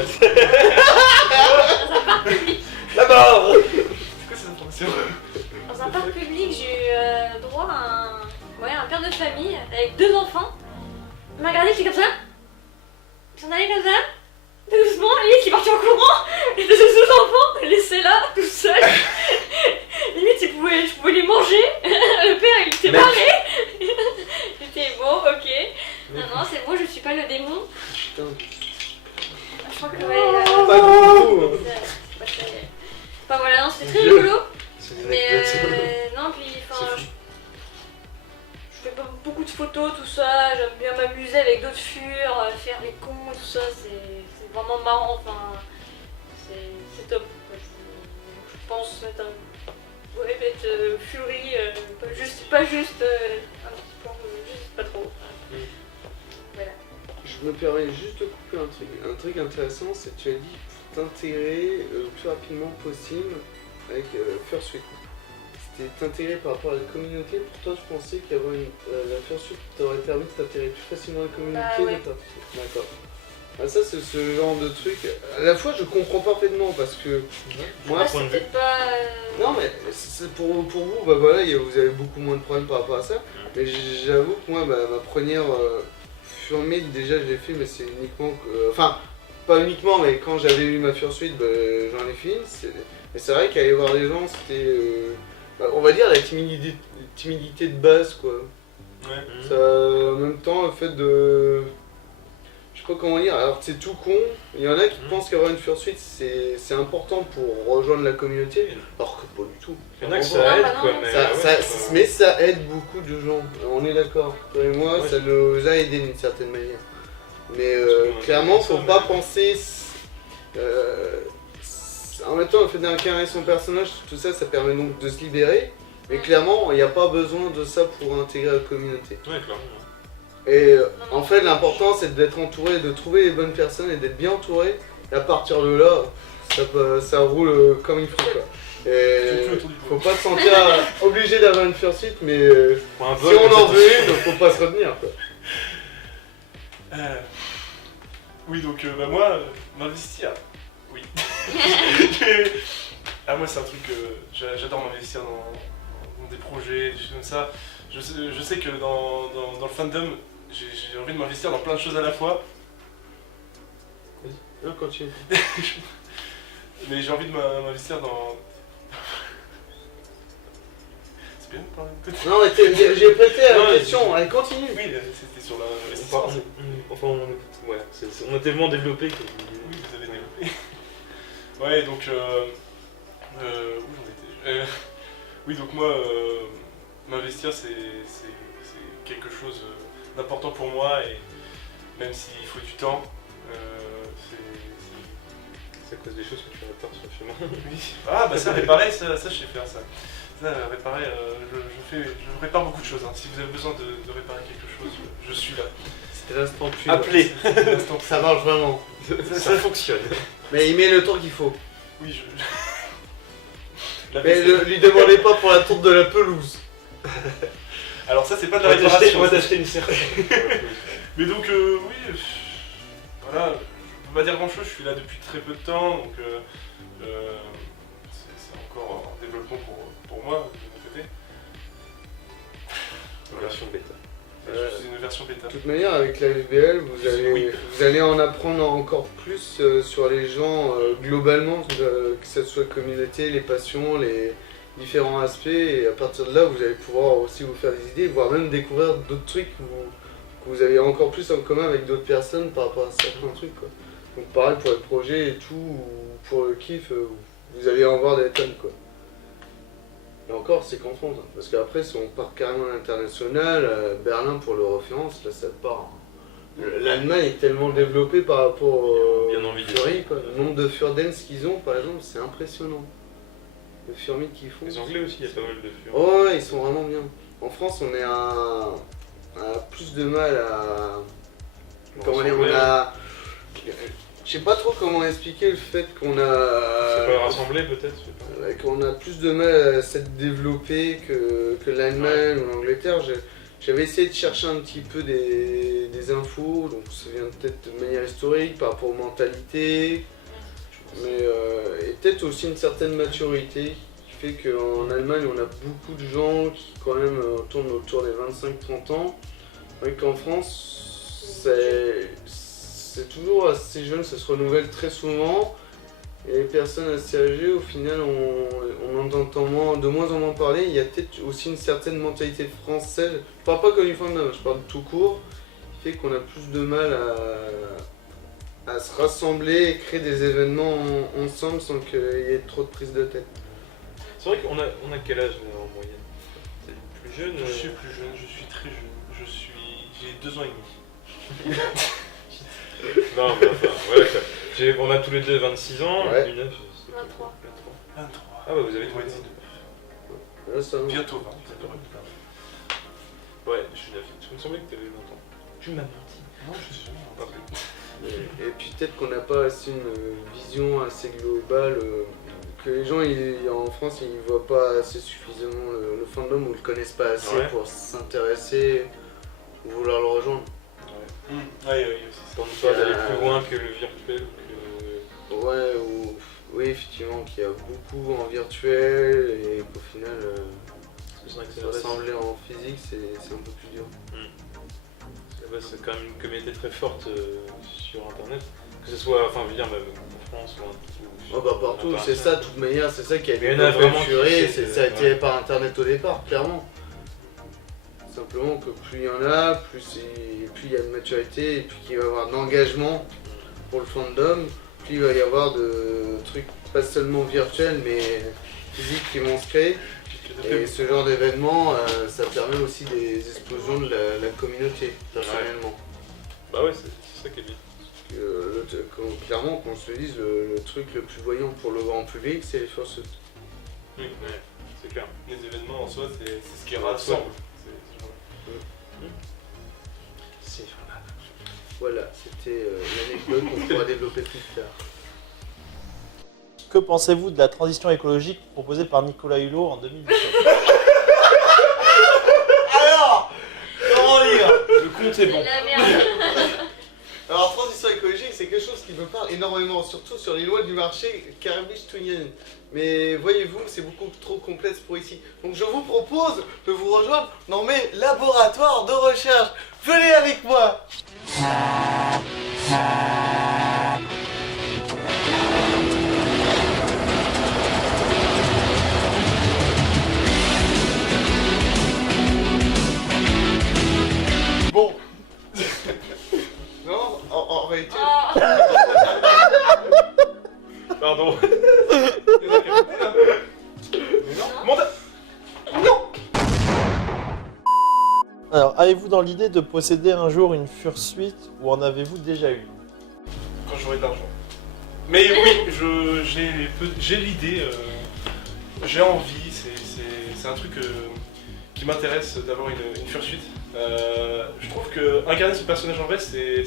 un parc public. Là-bas. C'est quoi cette information? Dans un parc public, j'ai eu droit à un père de famille avec 2 enfants. Il m'a regardé, j'étais comme ça. Il s'en allait comme ça. doucement, limite il est parti en courant, et les deux enfants laissés là, tout seuls. Limite je pouvais les manger, le père il était barré. J'étais bon, ok. Non, c'est bon, je suis pas le démon. Putain. Je crois que ouais. Pas du tout. Enfin voilà, non, c'était très rigolo. C'est des Mais anecdotes. non, puis enfin, C'est fou. je fais pas beaucoup de photos, tout ça. J'aime bien m'amuser avec d'autres furs, faire les cons, tout ça. C'est vraiment marrant. Enfin, c'est top. Je pense mettre Fury, pas juste un petit peu, juste pas trop. Voilà. Je me permets juste de couper un truc. Un truc intéressant, c'est que tu as dit pour t'intégrer le plus rapidement possible avec Fursuit. C'était t'intégrer par rapport à la communauté. Pour toi, je pensais qu'avoir la Fursuit t'aurait permis de t'intégrer plus facilement à la communauté. Bah ouais. D'accord. Ah, ça, c'est ce genre de truc. À la fois, je comprends parfaitement parce que moi, Ouais, point de c'est vue. peut-être pas. non, mais c'est pour vous, bah voilà, vous avez beaucoup moins de problèmes par rapport à ça. Mais j'avoue que moi, ma première Furmate, déjà, je l'ai fait, mais c'est uniquement. Enfin, pas uniquement, mais quand j'avais eu ma Fursuit, bah, j'en ai fait une. Mais c'est vrai qu'aller voir les gens, c'était. On va dire la timidité de base, quoi. Ouais. Ça, en même temps, le fait de. Je sais pas comment dire, alors c'est tout con, il y en a qui pensent qu'avoir une Fursuit c'est important pour rejoindre la communauté, alors que pas du tout. Il y en a que Non, ça bah aide, non, quoi. non. Mais, Ça, ouais, mais ça aide beaucoup de gens, on est d'accord. Toi et moi, Ouais, ça nous a aidé d'une certaine manière. Mais Parce que, clairement, ça, faut mais- pas penser. En même temps, le fait d'incarner son personnage, tout ça, ça permet donc de se libérer. Mais clairement, il n'y a pas besoin de ça pour intégrer la communauté. Ouais, clairement. Et en fait, l'important c'est d'être entouré, de trouver les bonnes personnes et d'être bien entouré. Et à partir de là, ça roule comme il faut, quoi. Et Tu peux autour du faut pot. pas se sentir obligé d'avoir une Fursuit, mais Pour un si vol, on en ça veut suffit. une, faut pas se retenir, quoi. Oui, donc bah, moi, m'investir, oui. Ah, moi, c'est un truc que j'adore m'investir dans des projets, des choses comme ça. Je sais que dans le fandom, j'ai envie de m'investir dans plein de choses à la fois, Non, continue. mais j'ai envie de m'investir dans. C'est bien de parler de côté. Non, mais j'ai prêté à Non, la mais- question, allez, continue. Oui, c'était sur On l'investissement. parle- Enfin, ouais, on a tellement développé que. Oui, vous avez développé. Ouais, donc. Où j'en étais Oui, donc moi, m'investir, c'est quelque chose d'important pour moi, et même s'il faut du temps, C'est à cause des choses que tu répares sur le chemin. oui. Ah, bah ça, réparer, ça je sais faire ça. Ça, réparer, je répare beaucoup de choses. Hein. Si vous avez besoin de réparer quelque chose, je suis là. C'était l'instant pub. Appelez. Ça marche vraiment. Ça fonctionne. Mais il met le temps qu'il faut. Oui, La Mais vaisselle. lui demandez pas pour la tourte de la pelouse. Alors ça, c'est pas de On la va t'acheter- réparation. on va t'acheter une serre. Mais donc, oui, voilà, je peux pas dire grand chose, je suis là depuis très peu de temps, donc c'est encore en développement pour moi, de mon côté. Voilà, Version bêta. c'est une version bêta. De toute manière, avec la FBL, Oui. vous allez en apprendre encore plus sur les gens globalement, que ce soit la communauté, les passions, les différents aspects. Et à partir de là, vous allez pouvoir aussi vous faire des idées, voire même découvrir d'autres trucs que vous avez encore plus en commun avec d'autres personnes par rapport à certains trucs, quoi. Donc pareil pour les projets et tout, ou pour le kiff, vous allez en voir des tonnes, quoi. Et encore, c'est qu'en France, hein, parce qu'après, si on part carrément à l'international, Berlin pour le référence, là ça part. Hein. L'Allemagne est tellement développée par rapport Bien envie de- Fury, quoi. Le nombre de Furdance qu'ils ont, par exemple, c'est impressionnant. Le Furmit qu'ils font. Les Anglais aussi, il y a pas mal de furs. Oh, ouais, ils sont vraiment bien. En France, on est à plus de mal à. Comment dire, on a. Je sais pas trop comment expliquer le fait qu'on C'est pas a. rassemblé peut-être, je sais pas. Qu'on a plus de mal à s'être développé que l'Allemagne ou l'Angleterre. J'avais essayé de chercher un petit peu des infos, donc ça vient peut-être de manière historique par rapport aux mentalités, mais et peut-être aussi une certaine maturité qui fait qu'en Allemagne on a beaucoup de gens qui quand même tournent autour des 25-30 ans, et qu'en France c'est toujours assez jeune, ça se renouvelle très souvent. Et les personnes assez âgées, au final, on en entend de moins en moins parler. Il y a peut-être aussi une certaine mentalité française. Je parle pas que du fandom, je parle de tout court, qui fait qu'on a plus de mal à se rassembler et créer des événements ensemble sans qu'il y ait trop de prise de tête. C'est vrai qu'on a quel âge en moyenne? T'es plus jeune Je suis plus jeune, je suis très jeune. J'ai 2 ans et demi. Non, mais enfin, ouais, on a tous les deux 26 ans. Ouais. Luna, 23. 23. Ah bah vous avez tous Ouais, les 19. Là, ça va. Bientôt 20. Ouais, je suis 9. Il me semblait que t'avais 20 ans. Tu m'as menti. Non, je suis jamais Pas plus. Et puis peut-être qu'on n'a pas assez une vision assez globale, que les gens en France ils voient pas assez suffisamment le fandom ou le connaissent pas assez Ouais. pour s'intéresser ou vouloir le rejoindre. Ouais, aussi. Tente pas d'aller plus loin que le virtuel ou que... Ouais, oui effectivement qu'il y a beaucoup en virtuel et qu'au final C'est vrai que se c'est rassembler en physique c'est un peu plus dur. C'est quand même une communauté très forte sur internet. Que ce soit, enfin je veux dire même en France ou Oh bah partout, c'est ça, de toute manière, c'est ça qui a Mais il y été en a vraiment qui furie, essaient de- ça a été ouais. par internet au départ, clairement. Simplement que plus il y en a, plus il y a de maturité, et puis qu'il va y avoir d'engagement pour le fandom, plus il va y avoir de trucs pas seulement virtuels mais physiques qui vont se créer. Et ce genre d'événement, ça permet aussi des explosions de la communauté, personnellement. Bah ouais, c'est ça qui est bien. Clairement, qu'on se dise, le truc le plus voyant pour le grand public, c'est les fursuits. Oui, Ouais, c'est clair. les événements en soi, c'est ce qui rassemble. C'est Voilà, c'était l'anecdote qu'on pourra développer plus tard. Que pensez-vous de la transition écologique proposée par Nicolas Hulot en 2017? Alors, comment dire? Le compte est bon. La merde. Alors, transition écologique, c'est quelque chose qui me parle énormément, surtout sur les lois du marché Carabistunienne. Mais voyez-vous, c'est beaucoup trop complexe pour ici. Donc je vous propose de vous rejoindre dans mes laboratoires de recherche. Venez avec moi! Bon. Non, en réalité. Oh. Pardon. Il y en a qui ont écouté, là. Mais non. Monte. Alors, avez-vous dans l'idée de posséder un jour une fursuite ou en avez-vous déjà eu? Quand j'aurai de l'argent. Mais oui, j'ai l'idée, j'ai envie, c'est un truc qui m'intéresse d'avoir une fursuite. Je trouve que incarner ce personnage en vrai, c'est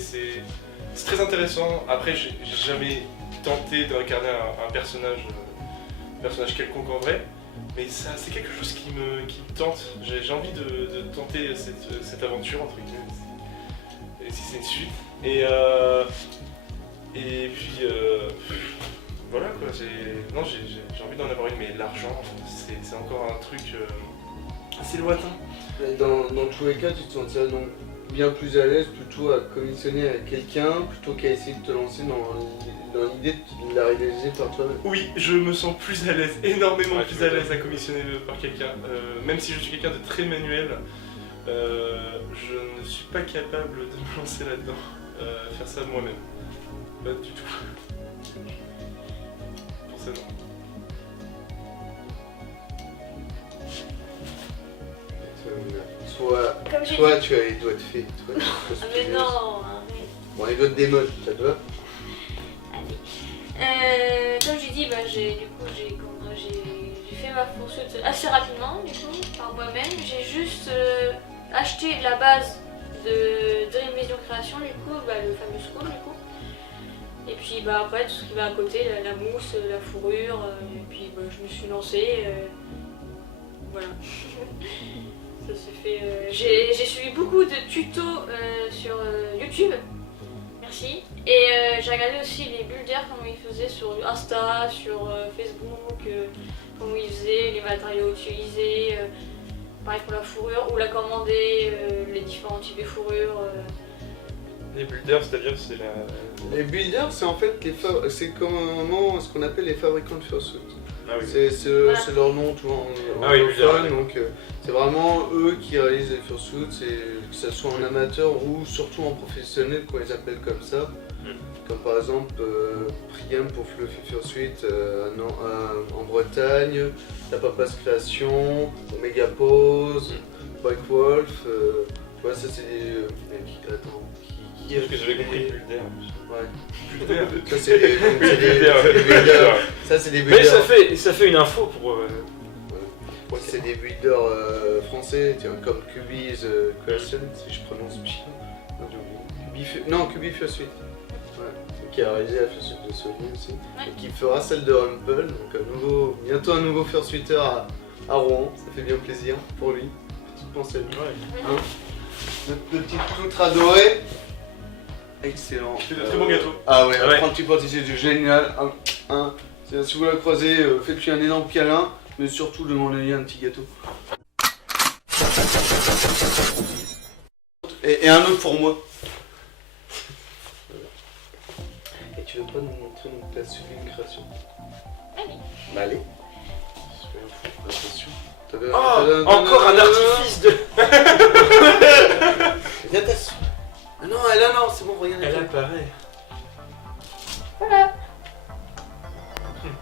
très intéressant. Après, j'ai jamais tenté d'incarner un personnage quelconque en vrai. Mais c'est quelque chose qui me tente. J'ai envie de tenter cette aventure, entre guillemets. Et si c'est une suite. Et puis, voilà quoi. J'ai envie d'en avoir une, mais l'argent, c'est encore un truc assez lointain. Dans tous les cas, tu te sentirais donc bien plus à l'aise plutôt à commissionner à quelqu'un plutôt qu'à essayer de te lancer dans l'idée de la réaliser par toi-même. Oui, je me sens plus à l'aise, énormément Ouais, plus tu à m'étonnes. l'aise à commissionner par quelqu'un. Même si je suis quelqu'un de très manuel, je ne suis pas capable de me lancer là-dedans, faire ça moi-même. Pas du tout. Pour ça, non. Comme j'ai Toi, dit. tu as les doigts de fée. Toi, tu es Ah, mais non, arrête. Bon, les doigts de démon, ça te va? Comme j'ai dit, j'ai fait ma fursuite assez rapidement, du coup, par moi-même. J'ai juste acheté la base de Dream Vision Création, du coup, le fameux school, du coup. Et puis après, tout ce qui va à côté, la mousse, la fourrure, et puis je me suis lancée. Voilà. Ça se fait. J'ai suivi beaucoup de tutos sur YouTube. Merci. Et j'ai regardé aussi les builders, comment ils faisaient sur Insta, sur Facebook, comment ils faisaient, les matériaux utilisés, pareil pour la fourrure, ou la commander, les différents types de fourrures. Les builders, c'est-à-dire c'est la... Les builders, c'est en fait c'est comment ce qu'on appelle les fabricants de fursuit. Ah oui. C'est leur nom, tu vois, en Ah oui, anglophone, builder, donc c'est vraiment eux qui réalisent les fursuits, que ce soit en amateur ou surtout en professionnel, qu'on les appelle comme ça. Comme par exemple Priam pour Fluffy Fursuit en Bretagne, La Papace Création, Omega Pose, Bike Wolf, tu vois, ça c'est des... attends, qui Parce que j'avais compris builder. Ouais. Builder. Ça c'est des Builder. builders. Ça c'est des Mais builders. ça fait une info pour... C'est des builders français, tiens, comme Cubi's Creation, si je prononce bien. Non, Cubi Fursuit. Ouais. Qui a réalisé la Fursuit de Sony aussi. Ouais. Et qui fera celle de Rumble. Donc bientôt un nouveau Fursuiter à Rouen. Ça fait bien plaisir pour lui. Petite pensée à lui. Hein, notre petite poutre adorée. Excellent. C'est de très bons gâteaux. Ah ouais, Ouais. apprenti pâtissier du génial. Si vous la croisez, faites-lui un énorme câlin. Mais surtout, demandez-lui un petit gâteau. Et un autre pour moi. Et tu veux pas nous montrer donc ta sublime création? Allez. Bah allez. Soyons fous, attention. Oh, encore un artifice de... Regarde ta sou- Ah non, elle a non, c'est bon, regarde. Elle apparaît. Voilà.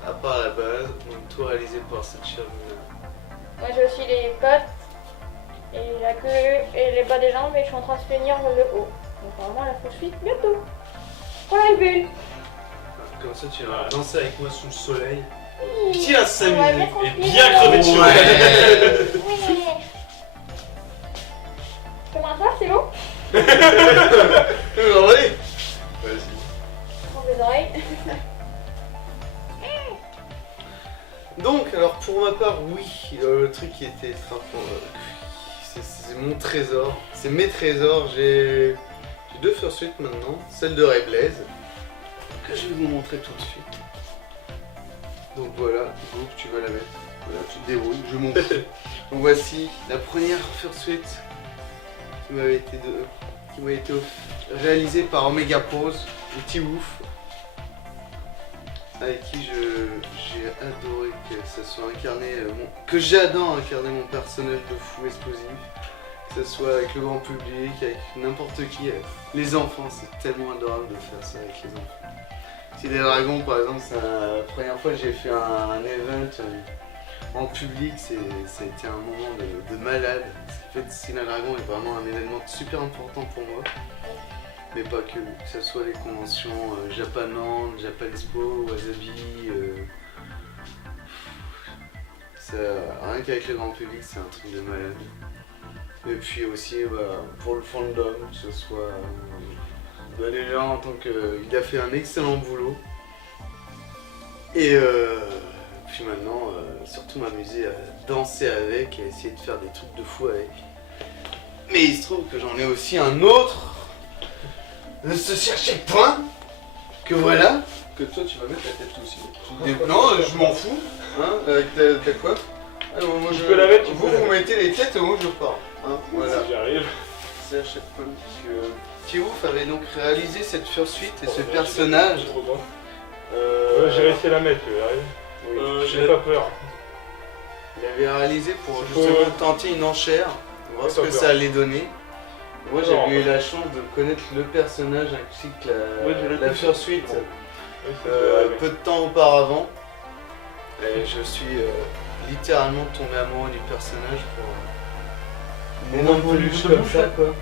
À part la base, donc tout réalisé par cette chère Luna. Moi j'ai aussi les pattes et la queue et les bas des jambes et je suis en train de finir le haut. Donc vraiment la poursuite bientôt. Voilà une bulle. Comme ça, tu vas danser avec moi sous le soleil. Petit à 5 On va minutes. bien Et tranquille. bien crevé dessus. Ouais. Oui. Comment ça, c'est bon? Ouais. Prends des oreilles. Donc, alors pour ma part, oui, le truc qui était frappant, c'est mon trésor, c'est mes trésors. J'ai deux fursuits maintenant, celle de Ray Blaze, que je vais vous montrer tout de suite. Donc voilà, donc tu vas la mettre, voilà, tu te débrouilles, je m'en fous. Donc voici la première fursuit qui m'a été réalisée par Omega Pose, le petit ouf. Avec qui j'ai adoré que ça soit incarné, que j'adore incarner mon personnage de fou explosif, que ce soit avec le grand public, avec n'importe qui, les enfants, c'est tellement adorable de faire ça avec les enfants. Si les dragons par exemple, c'est la première fois que j'ai fait un event en public, ça a été un moment de malade. En fait, Sina Dragon est vraiment un événement super important pour moi. Mais pas que ce soit les conventions Japanland, Japan Expo, Wasabi, rien qu'avec le grand public c'est un truc de malade. Et puis aussi pour le fandom, que ce soit déjà en tant que... Il a fait un excellent boulot. Et puis maintenant, surtout m'amuser à danser avec, à essayer de faire des trucs de fou avec. Mais il se trouve que j'en ai aussi un autre de ce chercher point que voilà, que toi tu vas mettre la tête aussi. Non, je m'en fous, hein, avec ta coiffe. Alors, moi, Tu peux la mettre, tu vous peux la vous mettez les têtes et moi je pars. Hein, voilà. Si j'arrive. C'est à chaque fois que T-Ouf avait donc réalisé cette fursuit et ce personnage. J'ai trop peur. J'ai réussi à la mettre, tu arrives. J'ai pas peur. Il avait réalisé pour C'est justement pour- tenter une enchère, voir ce Pas que peur. ça allait donner. Moi Non, j'ai eu bah. la chance de connaître le personnage ainsi que Ouais, je l'ai la vu. fursuit Oui, c'est peu de temps auparavant. Et je suis littéralement tombé amoureux du personnage pour une énorme peluche comme ça quoi.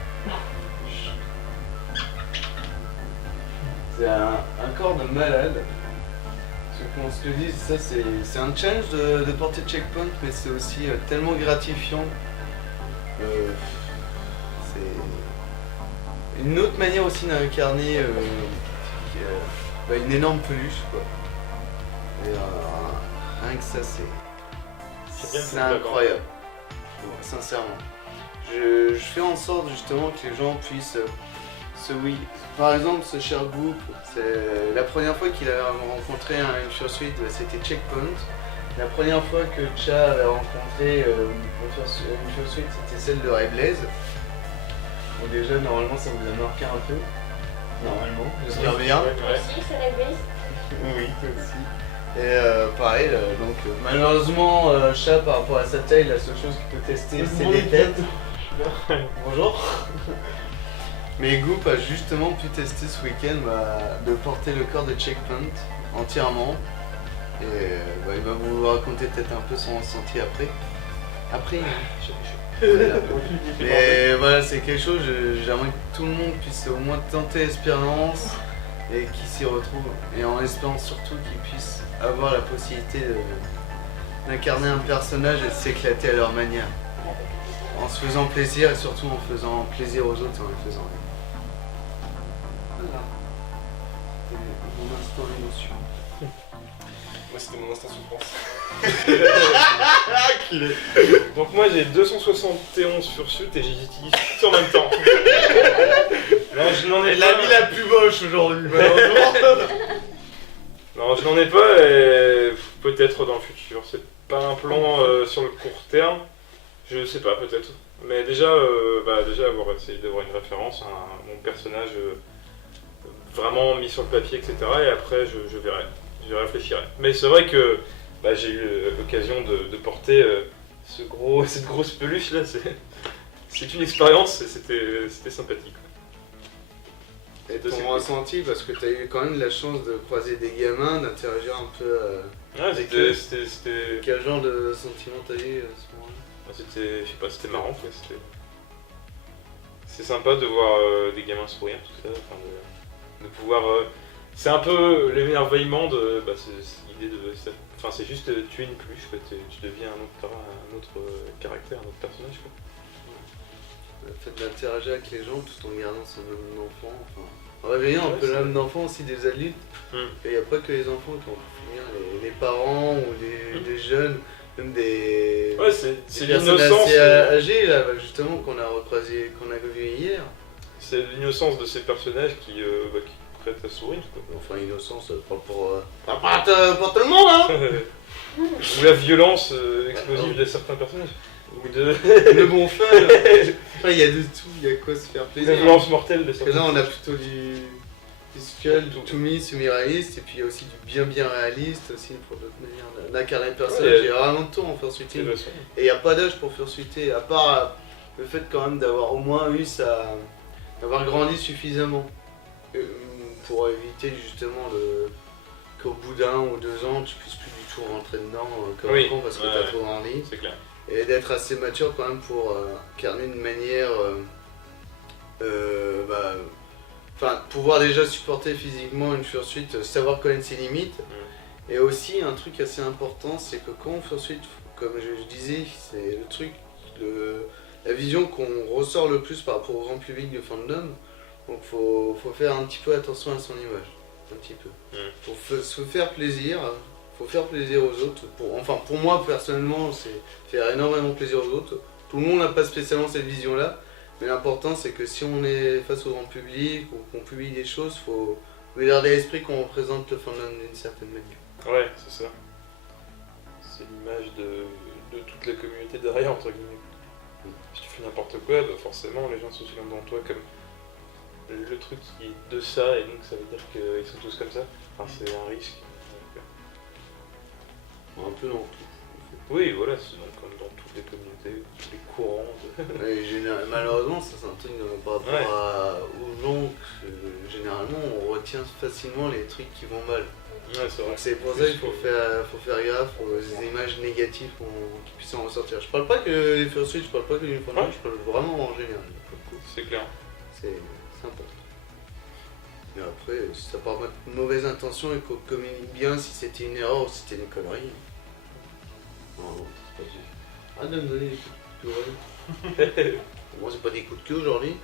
C'est un corps de malade. Parce que ce que je dis, ça c'est un challenge de porter checkpoint, mais c'est aussi tellement gratifiant. C'est une autre manière aussi d'incarner une énorme peluche quoi. Et, rien que ça c'est incroyable. Bon, sincèrement. Je fais en sorte justement que les gens puissent oui. Par exemple, ce cher Goop, c'est la première fois qu'il a rencontré une fursuit, c'était Checkpoint. La première fois que Cha avait rencontré une fursuit, c'était celle de Ray Blaze. Donc déjà, normalement, ça vous a marqué un peu. normalement, j'espère bien. Merci, c'est la base. Oui, aussi. Et pareil, donc malheureusement, Chat, par rapport à sa taille, la seule chose qu'il peut tester, c'est les têtes. Bonjour. Mais Goop a justement pu tester ce week-end de porter le corps de Checkpoint entièrement. Et il va vous raconter peut-être un peu son ressenti après. Voilà. Mais voilà, c'est quelque chose, j'aimerais que tout le monde puisse au moins tenter l'expérience et qu'il s'y retrouve. Et en espérant surtout qu'il puisse avoir la possibilité d'incarner un personnage et de s'éclater à leur manière. En se faisant plaisir et surtout en faisant plaisir aux autres et en les faisant rire. Voilà. C'était mon instant émotion. Moi, c'était mon instant souffrance. Donc moi j'ai 271 fursuits et j'utilise tout en même temps. Non, je n'en ai pas. la plus moche aujourd'hui, malheureusement. Non, je n'en ai pas et peut-être dans le futur. C'est pas un plan sur le court terme. Je sais pas, peut-être. Mais déjà avoir essayé d'avoir une référence à mon personnage vraiment mis sur le papier, etc. Et après je verrai, je réfléchirai. Mais c'est vrai que j'ai eu l'occasion de porter cette grosse peluche là. C'est une expérience et c'était sympathique. Et ton ressenti, parce que tu as eu quand même la chance de croiser des gamins, d'interagir un peu. Ouais, c'était. Quel genre de sentiment t'as eu à ce moment-là? C'était, je sais pas, c'était marrant quoi. C'est sympa de voir des gamins sourire, tout ça, enfin, de pouvoir. C'est un peu l'émerveillement de. C'est l'idée de. Enfin, c'est juste tuer une peluche, quoi. Tu deviens un autre caractère, un autre personnage, quoi. Le fait d'interagir avec les gens tout en gardant son âme d'enfant, en réveillant un peu l'âme d'enfant aussi des adultes. Et il n'y a pas que les enfants qui ont pu finir, les parents ou les jeunes, même des c'est personnes l'innocence. assez âgées là, justement qu'on a recroisé, qu'on a vu hier. C'est l'innocence de ces personnages qui prêtent à sourire, quoi. Enfin, innocence, pas pour tout le monde, hein. Ou la violence explosive de certains personnages. Ou de le bon fun. Enfin, il y a de tout, il y a quoi se faire la plaisir. violence mortelle de Parce que certains. là, on a plutôt du skull, du semi-réaliste, et puis il y a aussi du bien réaliste, aussi pour d'autres manières d'incarner le personnage. Il y a vraiment de tout en fursuiting. Et il n'y a pas d'âge pour fursuiter, à part le fait quand même d'avoir au moins eu d'avoir grandi suffisamment pour éviter justement qu'au bout d'1 ou 2 ans, tu puisses plus du tout rentrer dedans comme un con parce que t'as trop grandi. C'est clair. Et d'être assez mature quand même pour incarner une manière. Pouvoir déjà supporter physiquement une fursuite, savoir connaître ses limites. Et aussi, un truc assez important, c'est que quand on fursuite, comme je disais, c'est le truc, la vision qu'on ressort le plus par rapport au grand public de fandom. Donc faut faire un petit peu attention à son image. Un petit peu. Faut se faire plaisir. Faut faire plaisir aux autres. Pour moi personnellement, c'est faire énormément plaisir aux autres. Tout le monde n'a pas spécialement cette vision-là, mais l'important c'est que si on est face au grand public ou qu'on publie des choses, faut garder à l'esprit qu'on représente le fandom d'une certaine manière. Ouais, c'est ça. C'est l'image de toute la communauté derrière, entre guillemets. Si tu fais n'importe quoi, forcément les gens se souviennent devant toi comme le truc qui est de ça, et donc ça veut dire qu'ils sont tous comme ça. Enfin, c'est un risque. Un peu dans tout. Oui, voilà, c'est comme dans toutes les communautés, tous les courants. Malheureusement, ça c'est un truc par rapport aux gens que généralement on retient facilement les trucs qui vont mal. Ouais, c'est vrai. C'est pour ça qu'il faut faire gaffe aux images négatives qui puissent en ressortir. Je parle pas que les fursuits, je parle pas que les fandom, je parle vraiment en général. C'est clair. C'est important. Mais après, si ça part de mauvaise intention et qu'on communique bien si c'était une erreur ou si c'était une connerie. Non, c'est pas sûr. Arrête de me donner des coups de queue aujourd'hui. Moi, c'est pas des coups de queue aujourd'hui.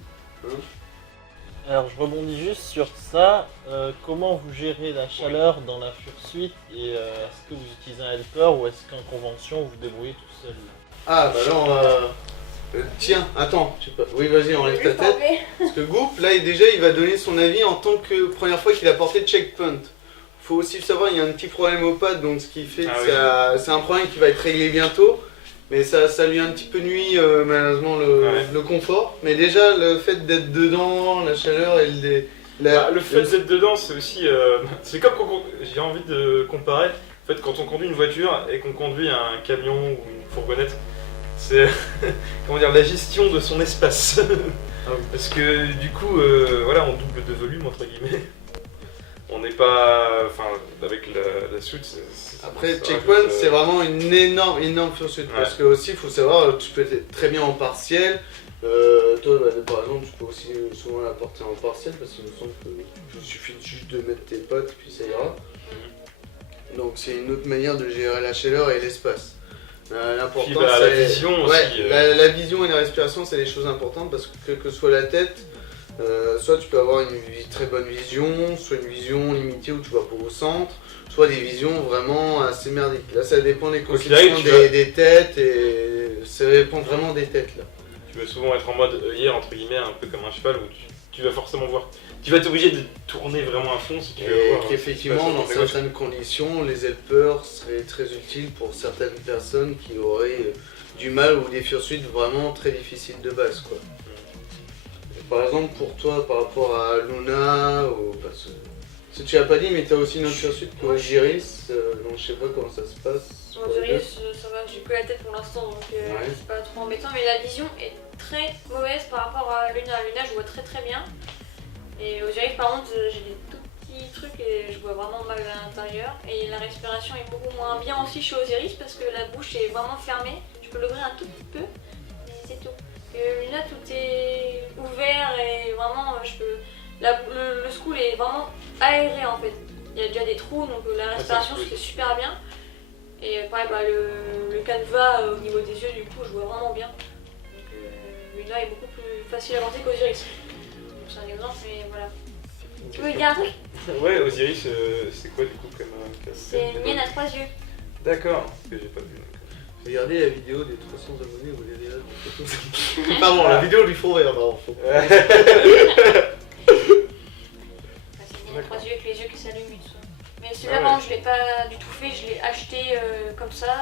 Alors je rebondis juste sur ça. Comment vous gérez la chaleur dans la fursuite et est-ce que vous utilisez un helper ou est-ce qu'en convention vous vous débrouillez tout seul? Ah bah là on va... tiens, attends, oui vas-y, enlève ta tête. Parce que Goop, là il va donner son avis en tant que première fois qu'il a porté Checkpoint. Faut aussi le savoir, il y a un petit problème au pad, donc ce qui fait que c'est un problème qui va être réglé bientôt. Mais ça lui a un petit peu nuit malheureusement le confort. Mais déjà le fait d'être dedans, la chaleur et Le fait d'être dedans, c'est aussi. C'est comme quand j'ai envie de comparer. En fait, quand on conduit une voiture et qu'on conduit un camion ou une fourgonnette, c'est comment dire la gestion de son espace. Ah oui. Parce que du coup, voilà, on double de volume entre guillemets. On n'est pas, enfin, avec la suite. Après, ça Checkpoint, rajoute, c'est vraiment une énorme fursuite. Ouais. Parce que aussi, il faut savoir, tu peux être très bien en partiel. Toi, par exemple, tu peux aussi souvent la porter en partiel parce qu'il me semble qu'il suffit juste de mettre tes potes puis ça ira. Donc, c'est une autre manière de gérer la chaleur et l'espace. L'important, Puis, bah, c'est la vision aussi, Ouais, la vision et la respiration, c'est des choses importantes parce que quelle que soit la tête, soit tu peux avoir une très bonne vision, soit une vision limitée où tu vas pas au centre, soit des visions vraiment assez merdiques. Là, ça dépend des constitutions des têtes et ça dépend vraiment des têtes là. Tu vas souvent être en mode œillère, entre guillemets, un peu comme un cheval où tu vas forcément voir. Tu vas être obligé de tourner vraiment à fond si tu veux Et voir. qu'effectivement, dans certaines conditions, les helpers seraient très utiles pour certaines personnes qui auraient du mal ou des fursuites vraiment très difficiles de base, quoi. Par exemple, pour toi, par rapport à Luna, ou parce que tu l'as pas dit, mais tu as aussi une autre fursuite pour Osiris, donc je sais pas comment ça se passe. pour les deux. Osiris, ça va, j'ai que la tête pour l'instant, donc Ouais. c'est pas trop embêtant. Mais la vision est très mauvaise par rapport à Luna. Luna, je vois très bien. Et Osiris, par contre, j'ai des tout petits trucs et je vois vraiment mal à l'intérieur. Et la respiration est beaucoup moins bien aussi chez Osiris parce que la bouche est vraiment fermée. Je peux l'ouvrir un tout petit peu, mais c'est tout. Luna, tout est ouvert et vraiment, le school est vraiment aéré en fait. Il y a déjà des trous, donc la respiration se fait super bien. Et pareil, le canevas au niveau des yeux, du coup, je vois vraiment bien. Donc Luna est beaucoup plus facile à lancer qu'Osiris. C'est un exemple, mais voilà. Tu veux dire un truc? Ouais, Osiris, c'est quoi du coup comme casque? C'est une mienne à 3 yeux. D'accord, que j'ai pas vu. Regardez la vidéo des 300 abonnés, vous verrez là. Pardon, la vidéo du fond vert, pardon. Ouais, c'est une mienne à 3 yeux avec les yeux qui s'allument et tout ça. Mais celui-là, Ah ouais. par contre, je l'ai pas du tout fait, je l'ai acheté comme ça.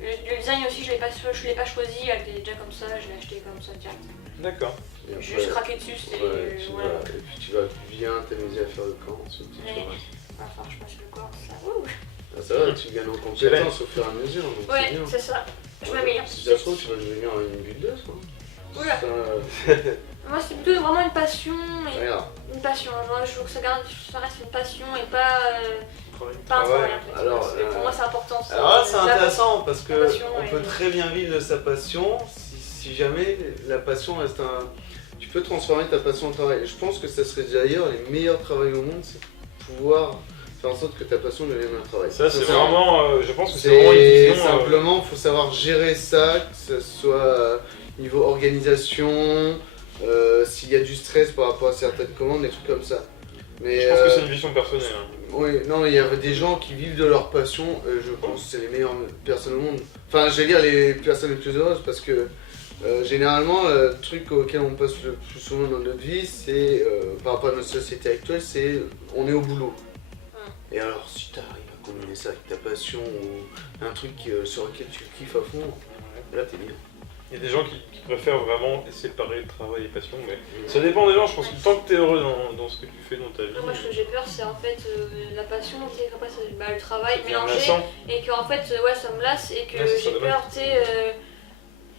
Le design aussi, je l'ai pas choisi, elle était déjà comme ça, je l'ai acheté comme ça direct. D'accord. Et J'ai après, juste craqué dessus, c'est. ouais, et puis tu vas bien t'amuser à faire le camp ensuite. Ouais. Enfin, je passe le corps, ça. Ouh. Ah, ça va, tu gagnes en compétence au fur et à mesure. Donc c'est Ouais, bien. c'est ça. Je Ouais, m'améliore. Si ça se trouve, tu vas devenir une bulle quoi. Oula. Ça, Moi, c'est plutôt vraiment une passion. regarde. Une passion. Genre, je veux que ça reste une passion et pas un Travail. travail. En fait. Alors, Parce que pour moi, c'est important. Alors là, c'est la intéressant parce que la passion on peut et- très bien vivre de sa passion si jamais la passion reste un. Tu peux transformer ta passion en travail. Et je pense que ça serait d'ailleurs les meilleurs travails au monde, c'est pouvoir faire en sorte que ta passion devienne un travail. Ça, c'est Sincèrement. vraiment. Je pense que c'est vraiment une C'est vision. simplement, il faut savoir gérer ça, que ce soit niveau organisation, s'il y a du stress par rapport à certaines commandes, des trucs comme ça. Mais Je pense que c'est une vision personnelle. hein. oui, non, il y a des gens qui vivent de leur passion, je pense que c'est les meilleures personnes au monde. Enfin, je vais dire les personnes les plus heureuses parce que généralement, le truc auquel on passe le plus souvent dans notre vie, c'est par rapport à notre société actuelle, c'est on est au boulot. Et alors, si tu arrives à combiner ça avec ta passion ou un truc sur lequel tu kiffes à fond, là t'es bien. Il y a des gens qui préfèrent vraiment séparer travail et passion, mais ça dépend des gens. Je pense que tant que tu es heureux dans ce que tu fais dans ta vie, Moi, ce que j'ai peur, c'est en fait la passion, tu sais, qu'après, c'est le travail ça devient mélangé. lassant. Et qu'en fait, ouais, ça me lasse et que Ouais, c'est j'ai dommage. peur, tu sais,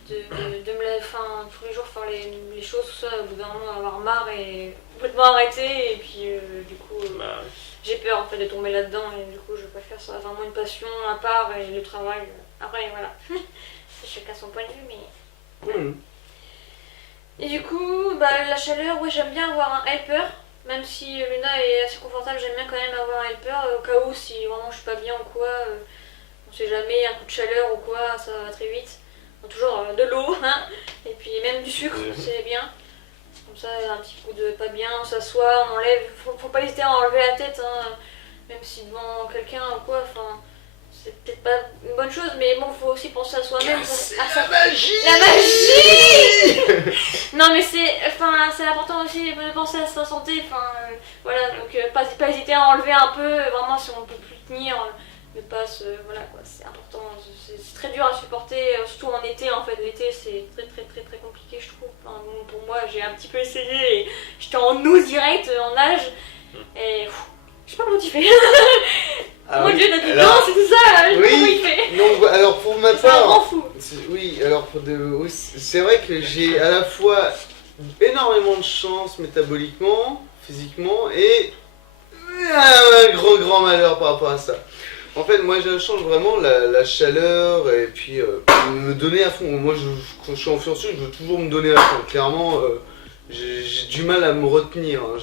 de me tous les jours faire les choses, tout ça, au bout d'un moment avoir marre et complètement arrêter. Et puis, du coup, Bah, j'ai peur en fait de tomber là-dedans et du coup, je préfère ça vraiment une passion à part et le travail. Après, voilà. Chacun son point de vue, mais. Et du coup, bah, la chaleur, oui, j'aime bien avoir un helper. Même si Luna est assez confortable, j'aime bien quand même avoir un helper au cas où si vraiment je suis pas bien ou quoi. On sait jamais, un coup de chaleur ou quoi, ça va très vite. Donc, toujours de l'eau, hein. Et puis même du sucre, c'est bien. Comme ça, un petit coup de pas bien, on s'assoit, on enlève. Faut pas hésiter à enlever la tête, hein. Même si devant quelqu'un ou quoi, enfin. C'est peut-être pas une bonne chose, mais bon, faut aussi penser à soi-même. À sa magie. La magie. Non mais c'est important aussi de penser à sa santé, voilà, donc pas hésiter à enlever un peu, vraiment si on peut plus tenir, ne pas se... Voilà quoi, c'est important, c'est très dur à supporter, surtout en été en fait. L'été c'est très compliqué je trouve. Enfin, bon, pour moi j'ai un petit peu essayé et j'étais en eau direct, en nage, et je sais pas comment tu fais. Ah Mon oui. dieu, t'as dit Alors, non, c'est tout ça, je sais pas comment il oui, fait. donc alors pour ma C'est un grand part, fou. oui, alors oui, c'est vrai que j'ai à la fois énormément de chance métaboliquement, physiquement et un grand malheur par rapport à ça. En fait, moi je change vraiment la chaleur et puis me donner à fond. Moi, quand je suis en fursuit, je veux toujours me donner à fond. Clairement, j'ai du mal à me retenir. Hein.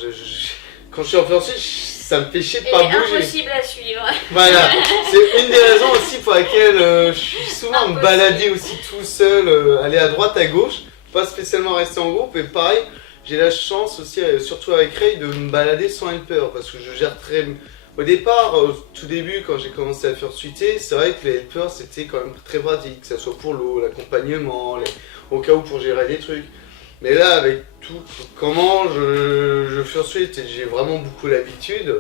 Quand je suis en fursuit, ça me fait chier de Et pas bouger. impossible à suivre. Voilà, c'est une des raisons aussi pour laquelle je suis souvent me Impossible. balader aussi tout seul, aller à droite, à gauche, pas spécialement rester en groupe. Et pareil, j'ai la chance aussi, surtout avec Ray, de me balader sans helper parce que je gère très. Au départ, au tout début, quand j'ai commencé à fursuiter, c'est vrai que les helpers c'était quand même très pratique, que ce soit pour l'eau, l'accompagnement, au cas où pour gérer des trucs. Mais là, avec tout comment je fursuite et j'ai vraiment beaucoup l'habitude,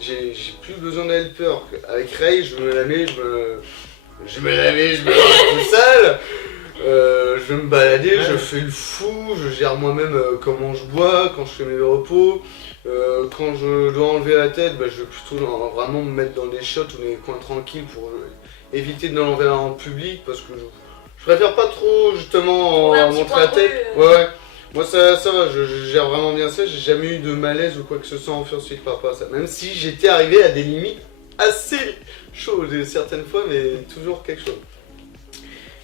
j'ai plus besoin de helper. Avec Ray, je me lavais, je me rends tout seul. Je vais me balader, je fais le fou, je gère moi-même comment je bois, quand je fais mes repos. Quand je dois enlever la tête, je vais plutôt vraiment me mettre dans des shots ou des coins tranquilles pour éviter de l'enlever en public parce que je préfère pas trop justement Ouais, un petit montrer point la tête. brûle. Ouais. Moi ça va, je gère vraiment bien ça, j'ai jamais eu de malaise ou quoi que ce soit en fursuit par rapport à ça. Même si j'étais arrivé à des limites assez chaudes certaines fois, mais toujours quelque chose.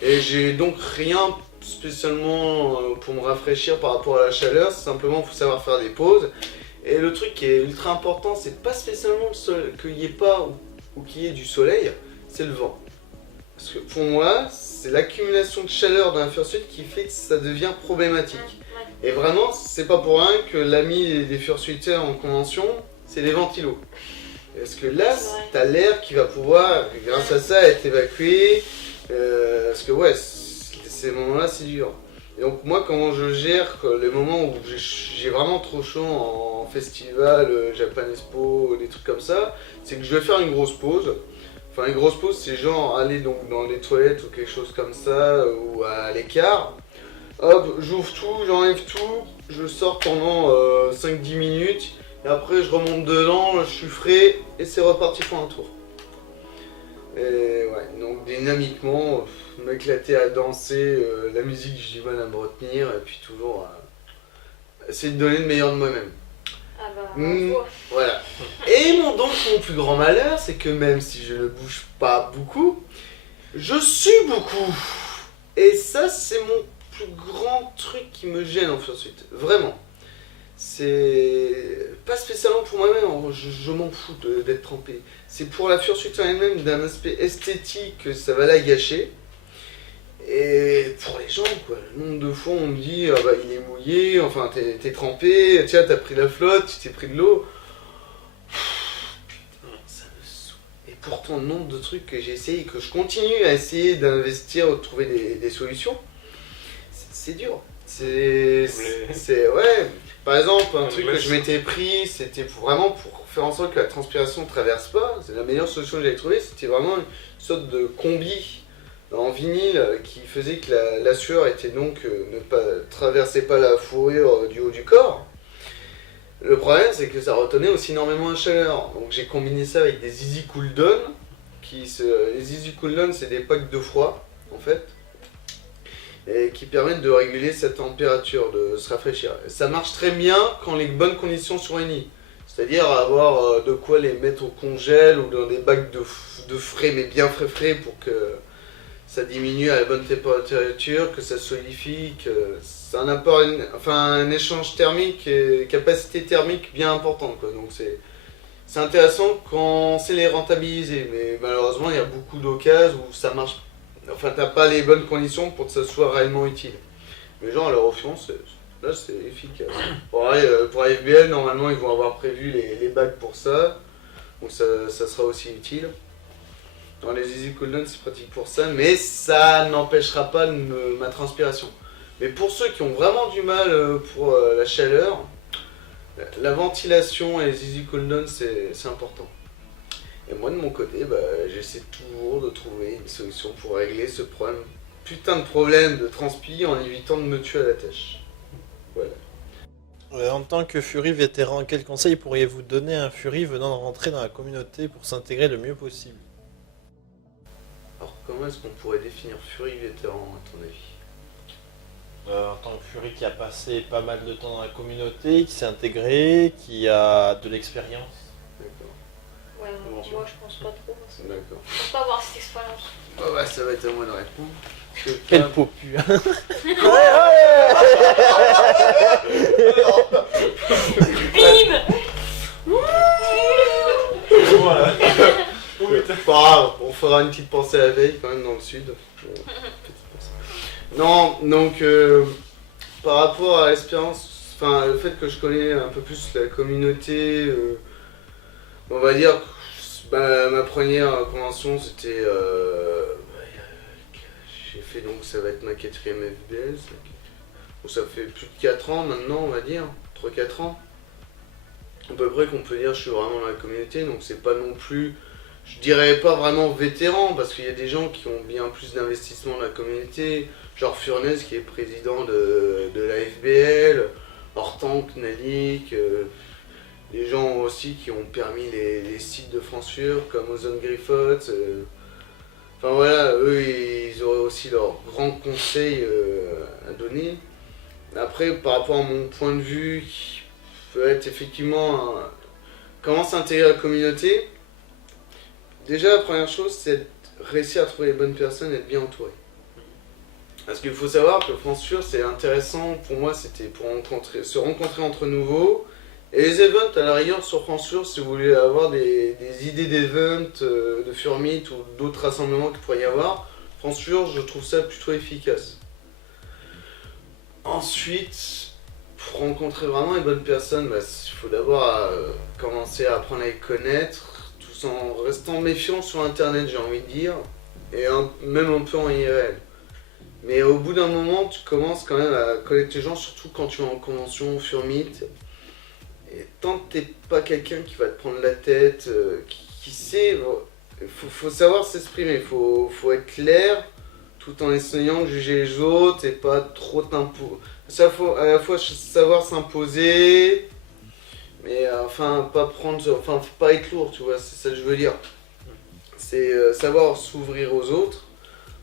Et j'ai donc rien spécialement pour me rafraîchir par rapport à la chaleur, c'est simplement il faut savoir faire des pauses. Et le truc qui est ultra important, c'est pas spécialement qu'il n'y ait pas ou qu'il y ait du soleil, c'est le vent. Parce que pour moi, c'est l'accumulation de chaleur d'un fursuit qui fait que ça devient problématique. Ouais. Et vraiment, c'est pas pour rien que l'ami des fursuiteurs en convention, c'est les ventilos. Parce que là, C'est vrai. t'as l'air qui va pouvoir, grâce à ça, être évacué. Parce que ouais, ces moments-là, c'est dur. Et donc moi, comment je gère les moments où j'ai vraiment trop chaud en festival, Japan Expo, des trucs comme ça, c'est que je vais faire une grosse pause. Enfin, une grosse pause, c'est genre aller donc dans les toilettes ou quelque chose comme ça, ou à l'écart. Hop, j'ouvre tout, j'enlève tout, je sors pendant 5-10 minutes, et après je remonte dedans, je suis frais, et c'est reparti pour un tour. Et ouais, donc dynamiquement, m'éclater à danser, la musique j'ai du mal à me retenir, et puis toujours essayer de donner le meilleur de moi-même. Ah bah, Mm. bravo. Voilà. Et mon plus grand malheur, c'est que même si je ne bouge pas beaucoup, je sue beaucoup. Et ça, c'est mon plus grand truc qui me gêne en fursuit. Vraiment. C'est pas spécialement pour moi-même, je m'en fous d'être trempé. C'est pour la fursuit en elle-même, d'un aspect esthétique, que ça va la gâcher. Et pour les gens, quoi, le nombre de fois on me dit ah bah il est mouillé, enfin t'es trempé, tiens t'as pris la flotte, tu t'es pris de l'eau. Putain, ça me saoule. Et pourtant le nombre de trucs que j'ai essayé et que je continue à essayer d'investir, de trouver des solutions, c'est dur. C'est ouais. Par exemple, un truc que je m'étais pris, c'était vraiment pour faire en sorte que la transpiration ne traverse pas. C'est la meilleure solution que j'avais trouvée, c'était vraiment une sorte de combi en vinyle qui faisait que la sueur était donc ne traversait pas la fourrure du haut du corps. Le problème c'est que ça retenait aussi énormément la chaleur. Donc j'ai combiné ça avec des Easy Cool Down. Les Easy Cool Down c'est des packs de froid en fait. Et qui permettent de réguler sa température, de se rafraîchir. Ça marche très bien quand les bonnes conditions sont réunies. C'est-à-dire avoir de quoi les mettre au congèle ou dans des bacs de frais, mais bien frais pour que ça diminue à la bonne température, que ça solidifie, que c'est un apport, un échange thermique et capacité thermique bien importante, quoi. Donc c'est intéressant quand on sait les rentabiliser, mais malheureusement il y a beaucoup d'occasions où ça marche. Enfin, t'as pas les bonnes conditions pour que ça soit réellement utile. Mais genre, à leur offense, là c'est efficace. Pour AFBL, normalement, ils vont avoir prévu les bacs pour ça. Donc ça sera aussi utile. Dans les Easy Cool Down, c'est pratique pour ça. Mais ça n'empêchera pas ma transpiration. Mais pour ceux qui ont vraiment du mal pour la chaleur, la ventilation et les Easy Cool Down, c'est important. Et moi de mon côté, bah, j'essaie toujours de trouver une solution pour régler ce problème, putain de problème de transpi en évitant de me tuer à la tâche. Voilà. En tant que Fury vétéran, quel conseil pourriez-vous donner à un Fury venant de rentrer dans la communauté pour s'intégrer le mieux possible? Alors comment est-ce qu'on pourrait définir Fury vétéran à ton avis? En tant que Fury qui a passé pas mal de temps dans la communauté, qui s'est intégré, qui a de l'expérience. D'accord, Ouais, Bon, moi je pense pas trop. Je d'accord. pense pas avoir cette expérience. Bah, bah, ça va être à moi de répondre. Quel pot pu, hein. Bim. Voilà. Oh, putain. Pas grave, on fera une petite pensée à la veille quand même dans le sud. Petite pensée. Non, donc par rapport à l'expérience, enfin le fait que je connais un peu plus la communauté, on va dire que ma première convention c'était, j'ai fait donc ça va être ma 4e FBL, bon, ça fait plus de 4 ans maintenant on va dire, 3-4 ans. À peu près qu'on peut dire que je suis vraiment dans la communauté, donc c'est pas non plus, je dirais pas vraiment vétéran, parce qu'il y a des gens qui ont bien plus d'investissement dans la communauté, genre Furnez qui est président de la FBL, Hortank, Nalik, des gens aussi qui ont permis les sites de France Fur, comme Ozone Griffots. Enfin voilà, eux ils auraient aussi leurs grands conseils à donner. Après, par rapport à mon point de vue, qui peut être effectivement comment s'intégrer à la communauté. Déjà, la première chose, c'est de réussir à trouver les bonnes personnes et être bien entouré. Parce qu'il faut savoir que France Fur, c'est intéressant, pour moi, c'était pour se rencontrer entre nouveaux. Et les events, à la rigueur, sur France Fur, si vous voulez avoir des idées d'events, de Fur Meet ou d'autres rassemblements qu'il pourrait y avoir, France Fur, je trouve ça plutôt efficace. Ensuite, pour rencontrer vraiment les bonnes personnes, bah, il faut d'abord commencer à apprendre à les connaître, tout en restant méfiant sur internet, j'ai envie de dire, et même un peu en IRL. Mais au bout d'un moment, tu commences quand même à connaître les gens, surtout quand tu es en convention, Fur Meet. Et tant que t'es pas quelqu'un qui va te prendre la tête, qui sait, faut savoir s'exprimer, faut être clair, tout en essayant de juger les autres et pas trop t'imposer. Ça faut à la fois savoir s'imposer, mais enfin faut pas être lourd, tu vois, c'est ça que je veux dire. C'est savoir s'ouvrir aux autres,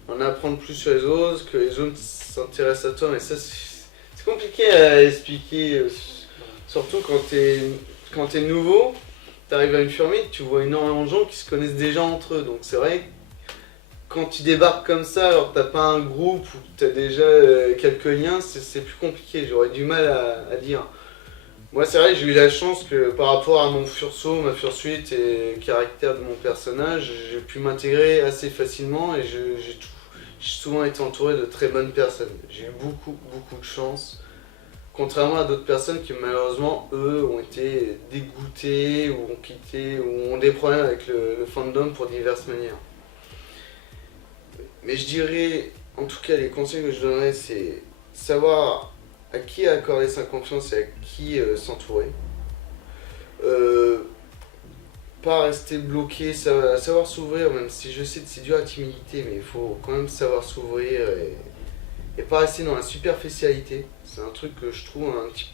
en apprendre plus sur les autres, que les autres s'intéressent à toi, mais ça c'est compliqué à expliquer, surtout quand t'es nouveau, t'arrives à une Fur Meet, tu vois énormément de gens qui se connaissent déjà entre eux, donc c'est vrai que quand tu débarques comme ça, alors que t'as pas un groupe ou que t'as déjà quelques liens, c'est plus compliqué, j'aurais du mal à dire. Moi c'est vrai que j'ai eu la chance que par rapport à mon fursaut, ma fursuite et le caractère de mon personnage, j'ai pu m'intégrer assez facilement et j'ai souvent été entouré de très bonnes personnes. J'ai eu beaucoup de chance, contrairement à d'autres personnes qui malheureusement, eux, ont été dégoûtés ou ont quitté ou ont des problèmes avec le fandom pour diverses manières. Mais je dirais, en tout cas, les conseils que je donnerais, c'est savoir à qui accorder sa confiance et à qui s'entourer. Pas rester bloqué, savoir s'ouvrir, même si je sais que c'est dur la timidité, mais il faut quand même savoir s'ouvrir et pas rester dans la superficialité. C'est un truc que je trouve un petit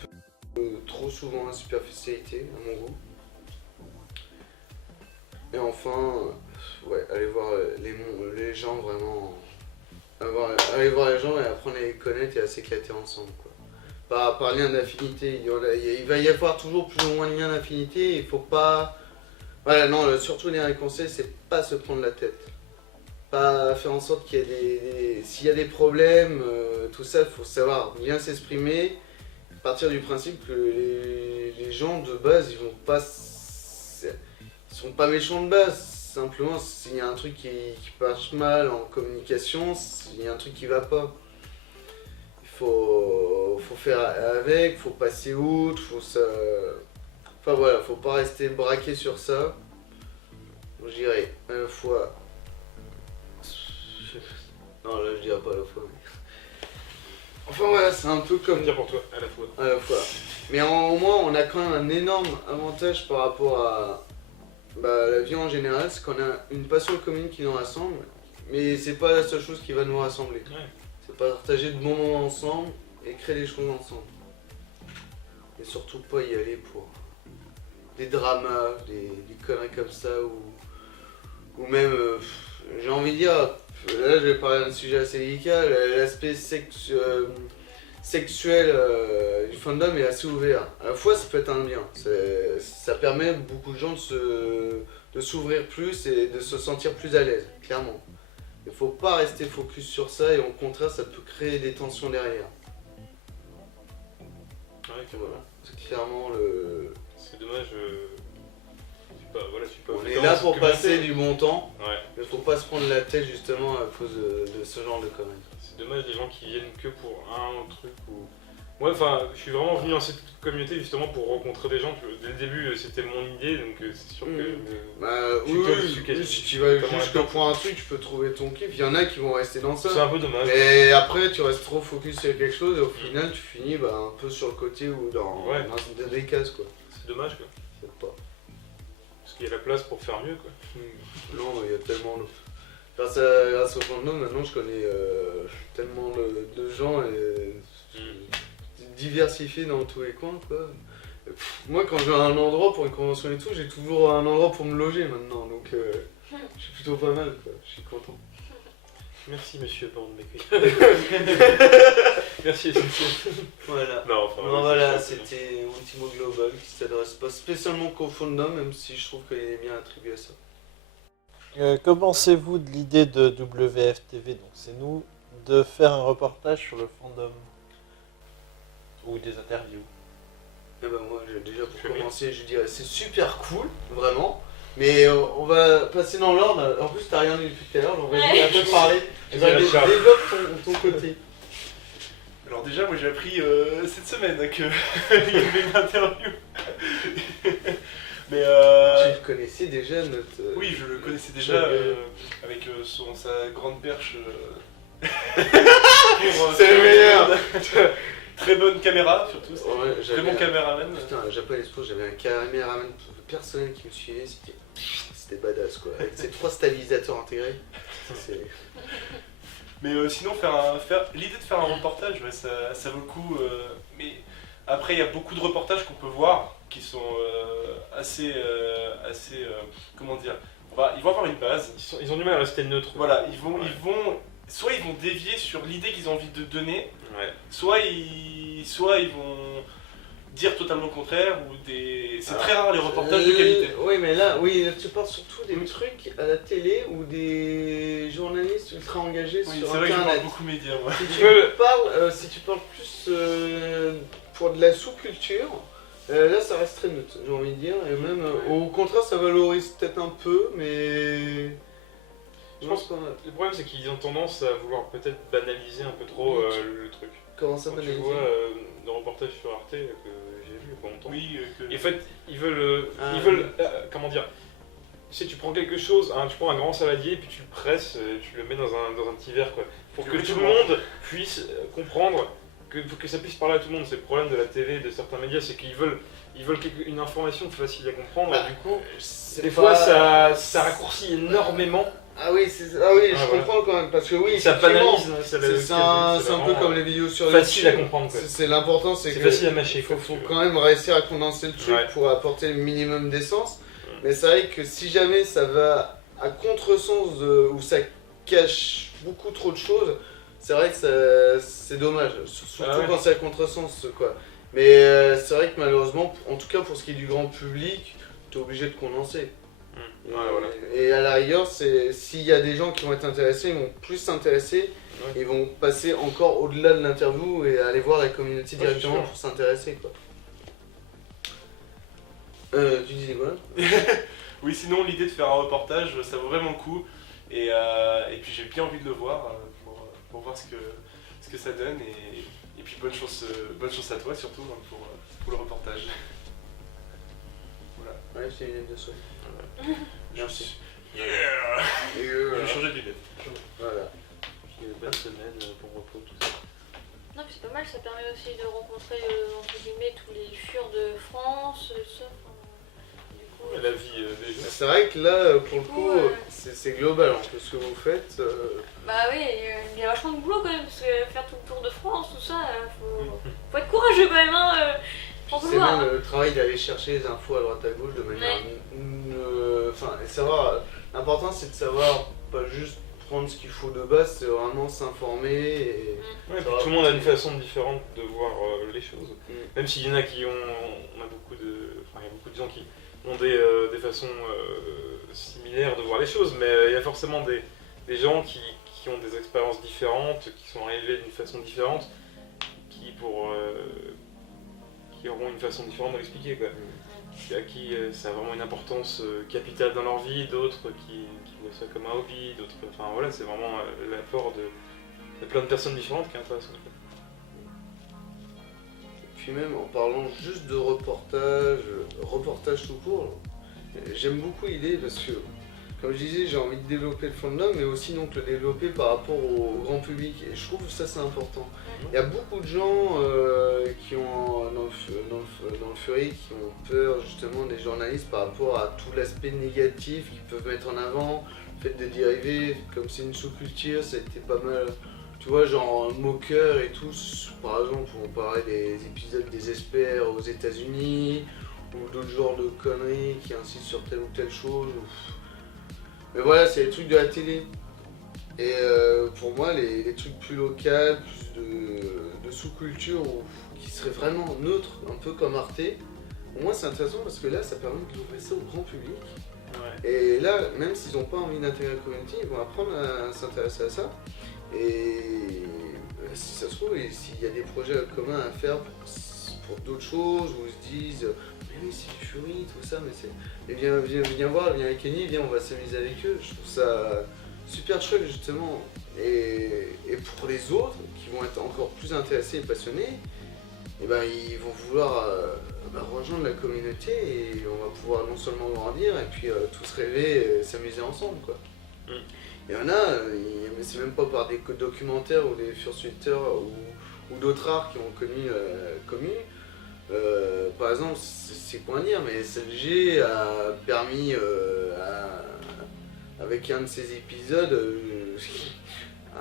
peu trop souvent, la superficialité, à mon goût. Et enfin, ouais, aller voir les gens vraiment. Aller voir les gens et apprendre à les connaître et à s'éclater ensemble, quoi. Par lien d'affinité, il va y avoir toujours plus ou moins de liens d'affinité, il faut pas. Voilà, non, surtout les conseils, c'est pas se prendre la tête. Pas faire en sorte qu'il y ait s'il y a des problèmes, tout ça, il faut savoir bien s'exprimer. Partir du principe que les gens de base, ils sont pas méchants de base. Simplement, s'il y a un truc qui marche mal en communication, s'il y a un truc qui va pas, il faut faire avec, faut passer outre, enfin voilà, faut pas rester braqué sur ça. Je dirais à la fois. Non, là je dirais pas à la fois. Mais... Enfin voilà, c'est un peu comme. Dire pour toi, à la fois. À la fois. Mais au moins, on a quand même un énorme avantage par rapport à bah, la vie en général, c'est qu'on a une passion commune qui nous rassemble, mais c'est pas la seule chose qui va nous rassembler. Ouais. C'est partager de moments ensemble et créer des choses ensemble. Et surtout pas y aller pour des dramas, des conneries comme ça, ou même, j'ai envie de dire, là je vais parler d'un sujet assez délicat, l'aspect sexuel du fandom est assez ouvert. À la fois ça peut être un bien, ça permet à beaucoup de gens de s'ouvrir plus et de se sentir plus à l'aise, clairement. Il faut pas rester focus sur ça et au contraire ça peut créer des tensions derrière. Ouais, Voilà, c'est clairement le... C'est dommage. Je suis pas On est là pour passer du bon temps, Ouais. mais faut pas se prendre la tête justement à cause de ce genre de conneries. C'est dommage les gens qui viennent que pour un truc ou. Moi, enfin, je suis vraiment venu dans cette communauté justement pour rencontrer des gens. Dès le début, c'était mon idée, donc c'est sûr que. Bah Je suis oui, comme- je suis oui, quasi- si tu vas totalement juste d'accord. pour un truc, tu peux trouver ton kiff. Il y en a qui vont rester dans ça. C'est un peu dommage. Et après, tu restes trop focus sur quelque chose et au final, tu finis bah, un peu sur le côté ou dans des cases quoi. C'est dommage quoi. Je sais pas. Parce qu'il y a la place pour faire mieux quoi. Non, il y a tellement de... Grâce au fandom, maintenant je connais tellement de gens et diversifiés dans tous les coins quoi. Moi quand j'ai un endroit pour une convention et tout, j'ai toujours un endroit pour me loger maintenant, donc je suis plutôt pas mal quoi, je suis content. Merci monsieur pour m'accueillir. Merci SNCF. Voilà. Non, enfin. Bon, voilà, c'était mon petit mot global qui s'adresse pas spécialement qu'au fandom, même si je trouve qu'il est bien attribué à ça. Que pensez-vous de l'idée de WFTV, donc c'est nous, de faire un reportage sur le fandom ou des interviews? Eh ben moi, déjà Je pour vais commencer, je dirais c'est super cool, vraiment. Mais on va passer dans l'ordre. En plus, t'as rien dit depuis tout à l'heure, donc vas-y, un peu parler. Je vais la charge. Développe ton côté. Alors déjà, moi j'ai appris cette semaine qu'il y avait une interview. Mais Tu connaissais déjà notre. oui, je le connaissais déjà avec sa grande perche. C'est le meilleur. Très bonne caméra surtout. Ouais, Très j'avais bon un- caméraman. Putain, à Japan Expo, j'avais un caméraman personnel qui me suivait, c'était badass quoi. Avec ces 3 stabilisateurs intégrés. C'est... Mais sinon, l'idée de faire un reportage, ouais, ça vaut le coup. Mais après, il y a beaucoup de reportages qu'on peut voir qui sont assez. Comment dire, ils vont avoir une base. Ils ont du mal à rester neutres. Voilà, soit ils vont dévier sur l'idée qu'ils ont envie de donner, Ouais. soit ils vont dire totalement le contraire, ou c'est Alors, très rare les reportages de qualité. Oui, mais là, tu parles surtout des trucs à la télé ou des journalistes ultra engagés Oui, sur c'est vrai que je parle internet. beaucoup médias, moi. Si tu parles plus pour de la sous-culture, là ça reste très neutre, j'ai envie de dire. Et même, au contraire, ça valorise peut-être un peu, mais. Je pense pas mal. Le problème, c'est qu'ils ont tendance à vouloir peut-être banaliser un peu trop le truc. Comment ça Quand tu banalise vois le reportage sur Arte que j'ai vu il y a pas longtemps. Oui, Et en fait, ils veulent, Ah. comment dire, tu sais, tu prends quelque chose, tu prends un grand saladier, et puis tu le presses, tu le mets dans un petit verre, quoi. Pour que tout le monde puisse comprendre, que ça puisse parler à tout le monde. C'est le problème de la télé, de certains médias, c'est qu'ils veulent une information facile à comprendre, et du coup, des fois, ça raccourcit énormément. Ah oui, je voilà. comprends quand même, parce que oui, Ça effectivement, banalise. c'est un peu comme les vidéos sur YouTube. facile à comprendre, quoi. C'est l'important, c'est C'est que facile à mâcher, quoi. faut quand même réussir à condenser le truc Ouais. pour apporter le minimum d'essence. Mais c'est vrai que si jamais ça va à contresens où ça cache beaucoup trop de choses, c'est vrai que c'est dommage, surtout Ah ouais. quand c'est à contresens quoi. Mais c'est vrai que malheureusement, en tout cas pour ce qui est du grand public, t'es obligé de condenser. Ouais, voilà. Et à la rigueur, s'il y a des gens qui vont être intéressés, ils vont plus s'intéresser, Ouais. ils vont passer encore au-delà de l'interview et aller voir la communauté Ouais, directement c'est sûr. pour s'intéresser quoi. Tu disais quoi? Oui, sinon l'idée de faire un reportage, ça vaut vraiment le coup. Et puis j'ai bien envie de le voir pour voir ce que ça donne. Et puis bonne chance à toi surtout hein, pour le reportage. Voilà. Ouais, c'est une lettre de souhait. Merci. Yeah. Et Je vais changer de lunettes. voilà. Une bonne semaine pour repos, tout ça. Non, puis c'est pas mal, ça permet aussi de rencontrer entre guillemets tous les furs de France, ça. Enfin, du coup, la vie des jeux. C'est vrai que là, pour le coup, Ouais. c'est global en plus ce que vous faites. Bah oui, il y a vachement de boulot quand même, parce que faire tout le tour de France, tout ça, faut être courageux quand même, hein. Faut C'est vouloir. même le travail d'aller chercher les infos à droite à gauche de manière. Enfin, et savoir. L'important c'est de savoir pas juste prendre ce qu'il faut de base, c'est vraiment s'informer et. Ouais, Ça puis va. tout le monde a une façon différente de voir les choses. Mm. Même s'il y en a qui ont. On a beaucoup de. Enfin, il y a beaucoup de gens qui ont des façons similaires de voir les choses, mais il y a forcément des gens qui ont des expériences différentes, qui sont arrivés d'une façon différente, qui auront une façon différente de l'expliquer, quoi. À qui ça a vraiment une importance capitale dans leur vie, d'autres qui voient ça comme un hobby, d'autres. Enfin voilà, c'est vraiment l'apport de plein de personnes différentes qui est intéressant. Puis même en parlant juste de reportage tout court, j'aime beaucoup l'idée parce que, comme je disais, j'ai envie de développer le fandom, mais aussi donc le développer par rapport au grand public. Et je trouve que ça c'est important. Il y a beaucoup de gens qui ont dans le Fury qui ont peur justement des journalistes par rapport à tout l'aspect négatif qu'ils peuvent mettre en avant, le fait de dériver, comme c'est une sous-culture, ça a été pas mal. Tu vois, genre moqueur et tout, par exemple, on parlait des épisodes des experts aux États-Unis ou d'autres genres de conneries qui insistent sur telle ou telle chose. Mais voilà, c'est les trucs de la télé. Et pour moi, les trucs plus locaux, plus de sous-culture, qui seraient vraiment neutres, un peu comme Arte, pour moi c'est intéressant parce que là, ça permet de développer ça au grand public. Ouais. Et là, même s'ils n'ont pas envie d'intégrer la communauté, ils vont apprendre à s'intéresser à ça. Et si ça se trouve, et s'il y a des projets communs à faire pour d'autres choses, où ils se disent mais oui, c'est du Fury, tout ça, mais viens voir, viens avec Kenny, viens, on va s'amuser avec eux. Je trouve ça super chouette justement. Et pour les autres qui vont être encore plus intéressés et passionnés, et ben, ils vont vouloir rejoindre la communauté et on va pouvoir non seulement grandir et puis tous rêver et s'amuser ensemble, quoi. Mm. Il y en a, c'est même pas par des documentaires ou des fursuiteurs ou d'autres arts qui ont connu par exemple, c'est quoi à dire, mais SLG a permis avec un de ses épisodes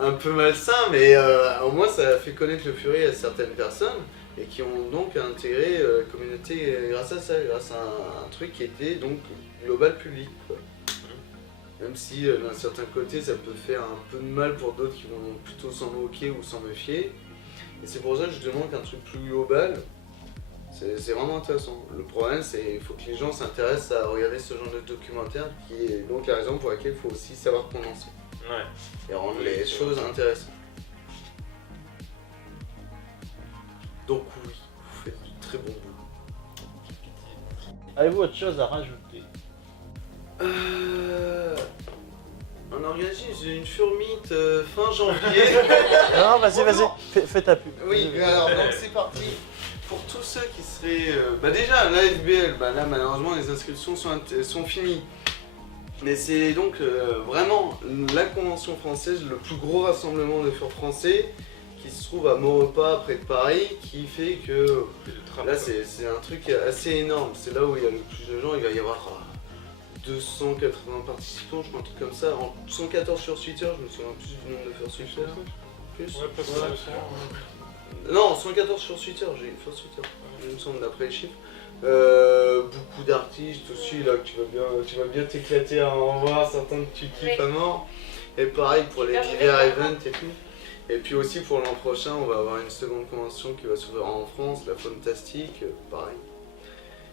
un peu malsain, mais au moins ça a fait connaître le Fury à certaines personnes et qui ont donc intégré la communauté grâce à ça, grâce à un truc qui était donc global public, quoi. Même si d'un certain côté ça peut faire un peu de mal pour d'autres qui vont plutôt s'en moquer ou s'en méfier. Et c'est pour ça que je demande qu'un truc plus global, c'est vraiment intéressant. Le problème c'est qu'il faut que les gens s'intéressent à regarder ce genre de documentaire, qui est donc la raison pour laquelle il faut aussi savoir condenser Ouais. et rendre Oui, les c'est choses vrai. intéressantes. Donc oui, vous faites du très bon boulot. Avez-vous autre chose à rajouter? On organise une Furmeet fin janvier. Non, vas-y, fais ta pub. Oui, Vas-y. alors donc c'est parti. Pour tous ceux qui seraient... déjà, la FBL, là malheureusement les inscriptions sont finies. Mais c'est donc vraiment la convention française, le plus gros rassemblement de furs français qui se trouve à Maurepas, près de Paris, qui fait que là c'est un truc assez énorme. C'est là où il y a le plus de gens, il va y avoir 280 participants, je crois, un truc comme ça. En 114 fursuiteurs, je me souviens plus du nombre de fursuiteurs. Plus Ouais, presque Ouais. 200. Non, 114 fursuiteurs, j'ai une fursuiteur, il me semble, d'après les chiffres. Beaucoup d'artistes aussi, là, que tu vas bien t'éclater à en voir, certains que tu kiffes Oui. à mort. Et pareil pour les Super, divers je vais events et tout. Et puis aussi pour l'an prochain, on va avoir une seconde convention qui va s'ouvrir en France, la Fantastique, pareil.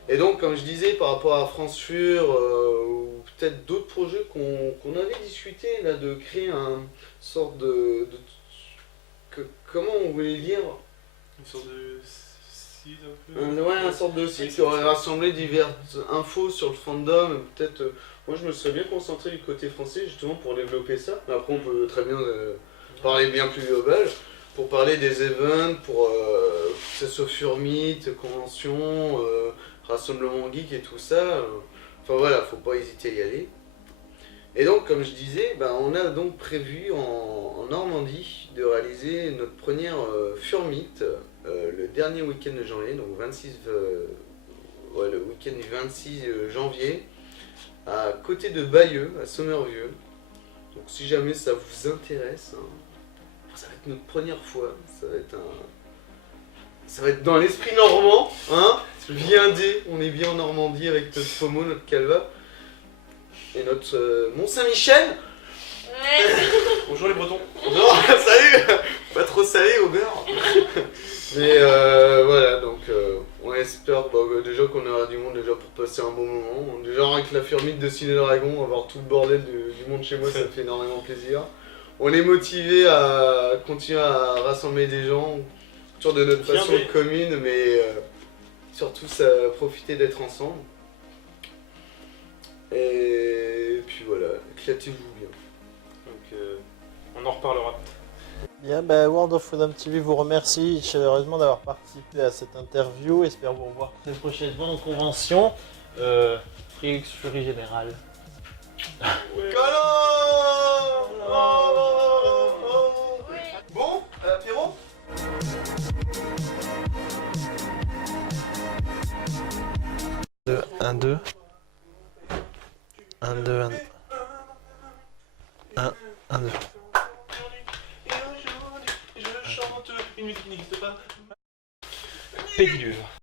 Et donc, comme je disais, par rapport à France Fur, ou peut-être d'autres projets qu'on avait discuté, là, de créer un sorte comment on voulait dire Une sorte de site un peu. un sorte de site qui aurait rassemblé diverses infos sur le fandom, peut-être. Moi je me serais bien concentré du côté français justement pour développer ça. Mais après on peut très bien parler bien plus global, pour parler des events, pour que ce soit Furmeet, convention, rassemblement geek et tout ça. Enfin voilà, faut pas hésiter à y aller. Et donc, comme je disais, on a donc prévu en Normandie de réaliser notre première Furmeet le dernier week-end de janvier, donc le week-end du 26 janvier, à côté de Bayeux, à Sommervieux. Donc si jamais ça vous intéresse, hein, ça va être notre première fois. Ça va être dans l'esprit normand, hein. Viendez, on est bien en Normandie avec notre FOMO, notre Calva et notre Mont-Saint-Michel. Ouais. Bonjour les Bretons. Non, salut. Pas trop salé au beurre. Mais voilà, donc on espère déjà qu'on aura du monde déjà pour passer un bon moment. Déjà avec la firmite de Ciné Dragon, avoir tout le bordel du monde chez moi, ça fait énormément plaisir. On est motivé à continuer à rassembler des gens autour de notre passion commune, mais surtout ça, profiter d'être ensemble. Et puis voilà, éclatez-vous bien. Donc on en reparlera. Bien, ben, World of Freedom TV vous remercie chaleureusement d'avoir participé à cette interview. Espère vous revoir très prochainement en convention. Frix, Fury Général. Bon, à l'apéro. 1, 2. 1, 2, 1. 1, 1, 2. Je chante une musique qui n'existe pas. Pédiluve.